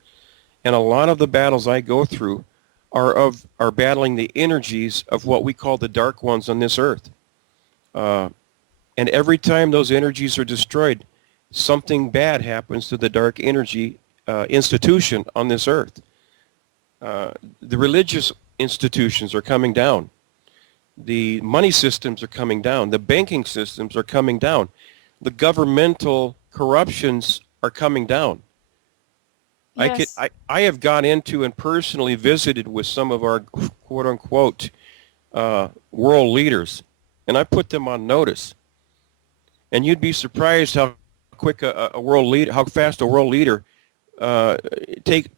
And a lot of the battles I go through are battling the energies of what we call the dark ones on this earth. Uh, and every time those energies are destroyed, something bad happens to the dark energy institution on this earth. Uh, the religious institutions are coming down. The money systems are coming down. The banking systems are coming down. The governmental corruptions are coming down. Yes. I have gone into and personally visited with some of our quote unquote world leaders, and I put them on notice. And you'd be surprised how quick a world leader, how fast a world leader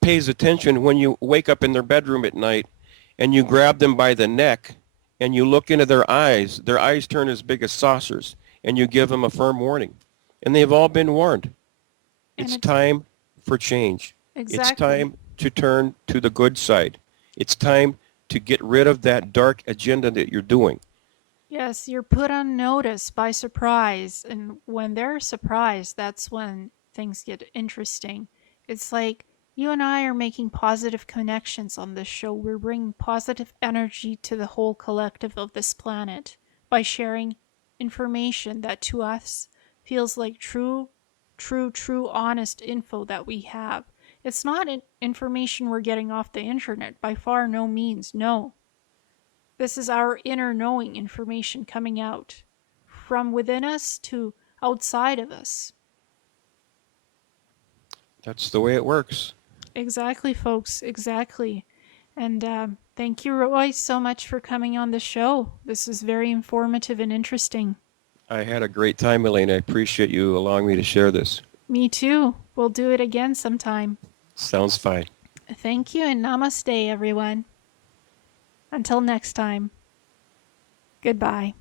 pays attention when you wake up in their bedroom at night, and you grab them by the neck, and you look into their eyes. Their eyes turn as big as saucers, and you give them a firm warning, and they've all been warned. And It's it's time for change. It's exactly. time to turn to the good side. It's time to get rid of that dark agenda that you're doing. Yes, you're put on notice by surprise. And when they're surprised, that's when things get interesting. It's like you and I are making positive connections on this show. We're bringing positive energy to the whole collective of this planet by sharing information that to us feels like true, honest info that we have. It's not information we're getting off the internet, by far no means, no. This is our inner knowing information coming out from within us to outside of us. That's the way it works. Exactly, folks. Exactly. And thank you, Roy, so much for coming on the show. This is very informative and interesting. I had a great time, Elaine. I appreciate you allowing me to share this. Me too. We'll do it again sometime. Sounds fine. Thank you and namaste, everyone. Until next time. Goodbye.